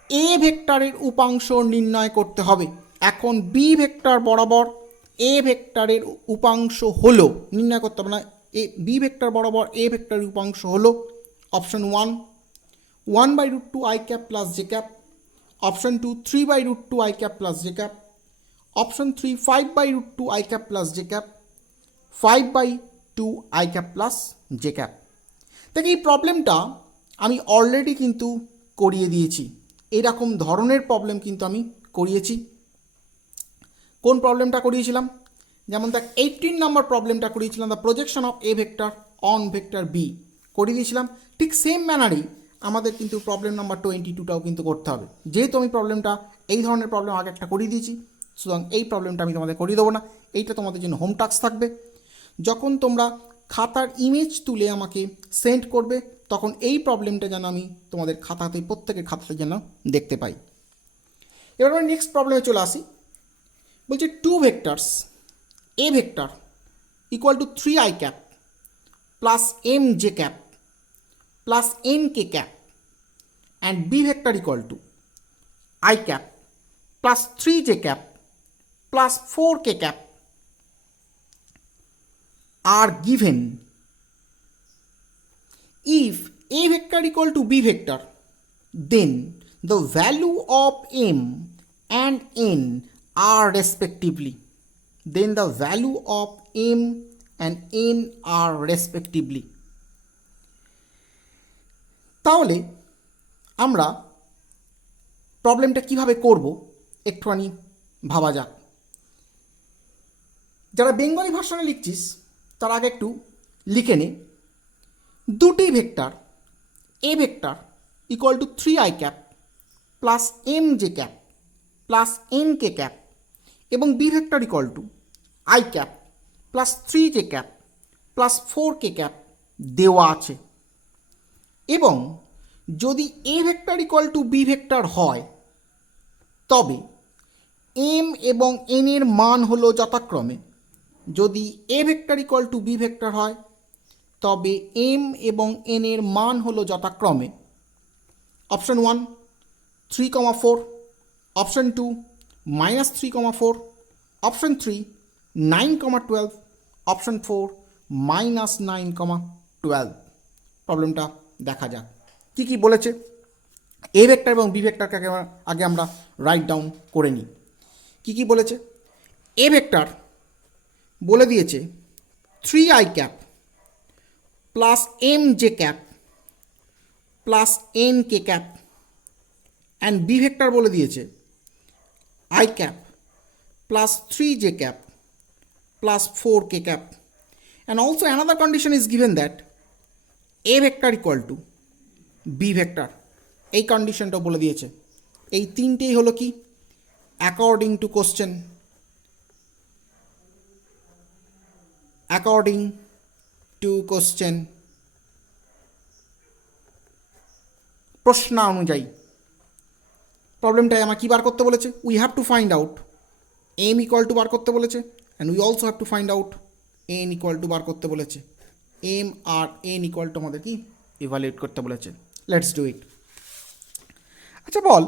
এ ভেক্টরের উপাংশ নির্ণয় করতে হবে। এখন বি ভেক্টর বরাবর এ ভেক্টরের উপাংশ হলো নির্ণয় করতে হবে না, বি ভেক্টর বরাবর এ ভেক্টরের উপাংশ হলো option 1 by root 2 I cap plus j cap, option 2 3 by root 2 I cap plus j cap, option 3 5 by root 2 I cap plus j cap, 5 by 2 I cap plus j cap। দেখ এই প্রবলেমটা আমি already কিন্তু করিয়ে দিয়েছি, এরকম ধরনের problem কিন্তু আমি করিয়েছি। কোন প্রবলেমটা করিয়েছিলাম? যেমন দেখ 18 নম্বর প্রবলেমটা করিয়েছিলাম, the projection of A vector on vector B করিয়ে দিয়েছিলাম। ঠিক সেম ম্যানারেই আমাদের কিন্তু প্রবলেম নাম্বার 22টাও কিন্তু করতে হবে। যেহেতু আমি প্রবলেমটা এই ধরনের প্রবলেম আগে একটা করিয়ে দিয়েছি, সুতরাং এই প্রবলেমটা আমি তোমাদের করিয়ে দেবো না, এইটা তোমাদের জন্য হোম টাস্ক থাকবে। যখন তোমরা খাতার ইমেজ তুলে আমাকে সেন্ড করবে তখন এই প্রবলেমটা যেন আমি তোমাদের খাতাতে প্রত্যেকের খাতাতে যেন দেখতে পাই। এবার আমরা নেক্সট প্রবলেমে চলে আসি। বলছে 2 vectors A vector equal to 3i cap plus mj cap plus nk cap and b vector equal to I cap plus 3j cap plus 4k cap are given if a vector equal to b vector, then the value of m and n are respectively, then the value of m and n are respectively। তাহলে আমরা প্রবলেমটা কিভাবে করব একটুখানি ভাবা যাক। যারা বেঙ্গলি ভার্সনে লিখছিস তার আগে একটু লিখে নে, দুটি vector A vector equal to 3i cap plus mj cap plus nk cap এবং B vector equal to I cap plus 3j cap plus 4k cap দেওয়া আছে। এবং যদি A vector equal to B vector হয় তবে M এবং N এর মান হলো যথাক্রমে, যদি A vector equal to B vector হয় তবে এম এবং এন এর মান হলো যথাক্রমে অপশন 1 3,4, অপশন 2 -3,4, অপশন 3 9,12, অপশন 4 -9,12। প্রবলেমটা দেখা যাক কী কী বলেছে। এ ভেক্টর এবং বি ভেক্টরকে আগে আমরা রাইট ডাউন করে নিই। কী কী বলেছে? এ ভেক্টর বলে দিয়েছে 3i cap plus mj cap plus nk cap and B vector বলে দিয়েছে I cap plus 3j cap plus 4k cap, and also another condition is given that a vector equal to b vector। এই কন্ডিশনটা বলে দিয়েছে। এই তিনটেই হলো কি according to question, according to question প্রশ্ন অনুযায়ী প্রবলেমটায় আমার কী বার করতে বলেছে? We have to find out M equal to বার করতে বলেছে, and we also have to find out N equal to বার করতে বলেছে। এম আর এন ইকুয়াল টু আমাদের কি ইভ্যালুয়েট করতে বলেছে। Let's do it. আচ্ছা বল,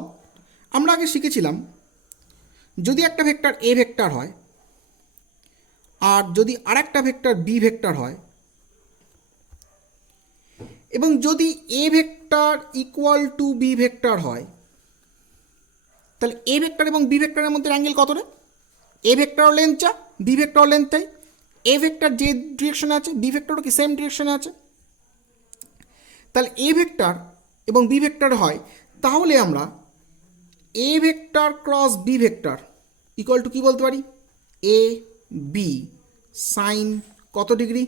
আমরা আগে শিখেছিলাম যদি একটা ভেক্টর এ ভেক্টর হয় আর যদি আরেকটা ভেক্টর বি ভেক্টর হয় এবং যদি A vector equal to B vector হয় তাহলে এ ভেক্টর এবং বি ভেক্টরের মধ্যে অ্যাঙ্গেল কত রে? এ ভেক্টর লেন্থ যা, বি ভেক্টর লেন্থ তাই। এ ভেক্টর যে ডিরেকশনে আছে, বি ভেক্টরও কি সেম ডিরেকশনে আছে। তাহলে এ ভেক্টর এবং বি ভেক্টর হয়, তাহলে আমরা A vector cross B vector equal to কী বলতে পারি? এ বি সাইন কত degree?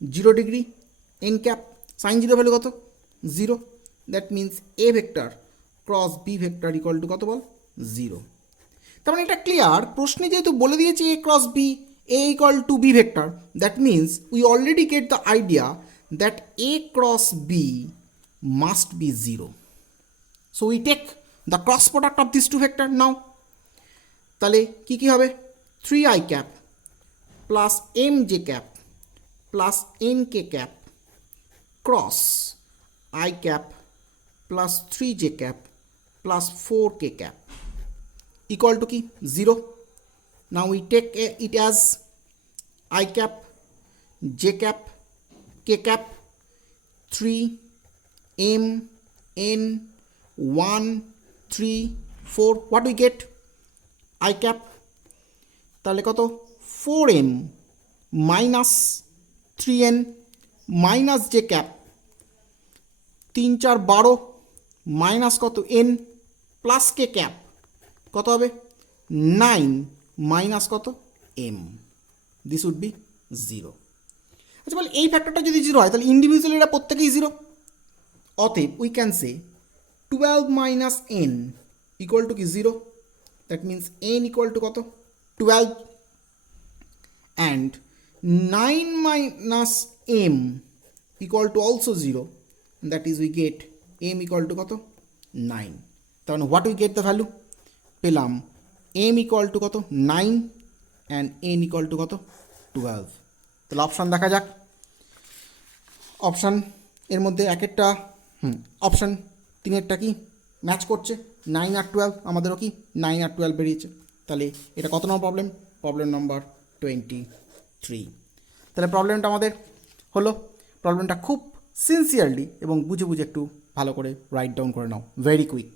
0 degree, N cap sine 0 value কত? 0। That means A vector cross B vector equal to কত বল? 0। তার মানে এটা ক্লিয়ার, প্রশ্নে যেহেতু বলে দিয়েছে A cross B, A equal to B vector, that means we already get the idea that A cross B must be 0. So we take the cross product of these two vector now. তাহলে কি কি হবে? 3i cap plus mj cap plus nk cap cross i cap plus 3j cap plus 4k cap equal to কি? 0. Now we take it as i cap, j cap, k cap, 3, m, n, 1, 3, 4. What do we get? I cap. তাহলে কত? 4m minus 3n মাইনাস j cap, 3 4 12 minus কত? n plus k cap কত হবে? 9 minus কত? m. This would be 0. আচ্ছা বল, এই ফ্যাক্টরটা যদি 0 হয় তাহলে ইন্ডিভিজুয়ালি এটা প্রত্যেকেই 0। অতএব we can say 12 minus n equal to 0. That means n equal to কত? 12. And 9 minus m equal to also 0. That is we get m equal to কত? 9. তাহলে what we get the value? পেলাম m equal to কত? 9 and n equal to কত? 12. তাহলে option দেখা যাক। Option এর মধ্যে এক একটা অপশান তিনেরটা কি ম্যাচ করছে? 9 আর 12, আমাদেরও কি 9 আর 12 বেরিয়েছে। তাহলে এটা কত নম্বর প্রবলেম? Problem number 23। তাহলে প্রবলেমটা আমাদের হলো। প্রবলেমটা খুব সিনসিয়ারলি এবং বুঝে বুঝে একটু ভালো করে রাইট ডাউন করে নাও, ভেরি কুইক।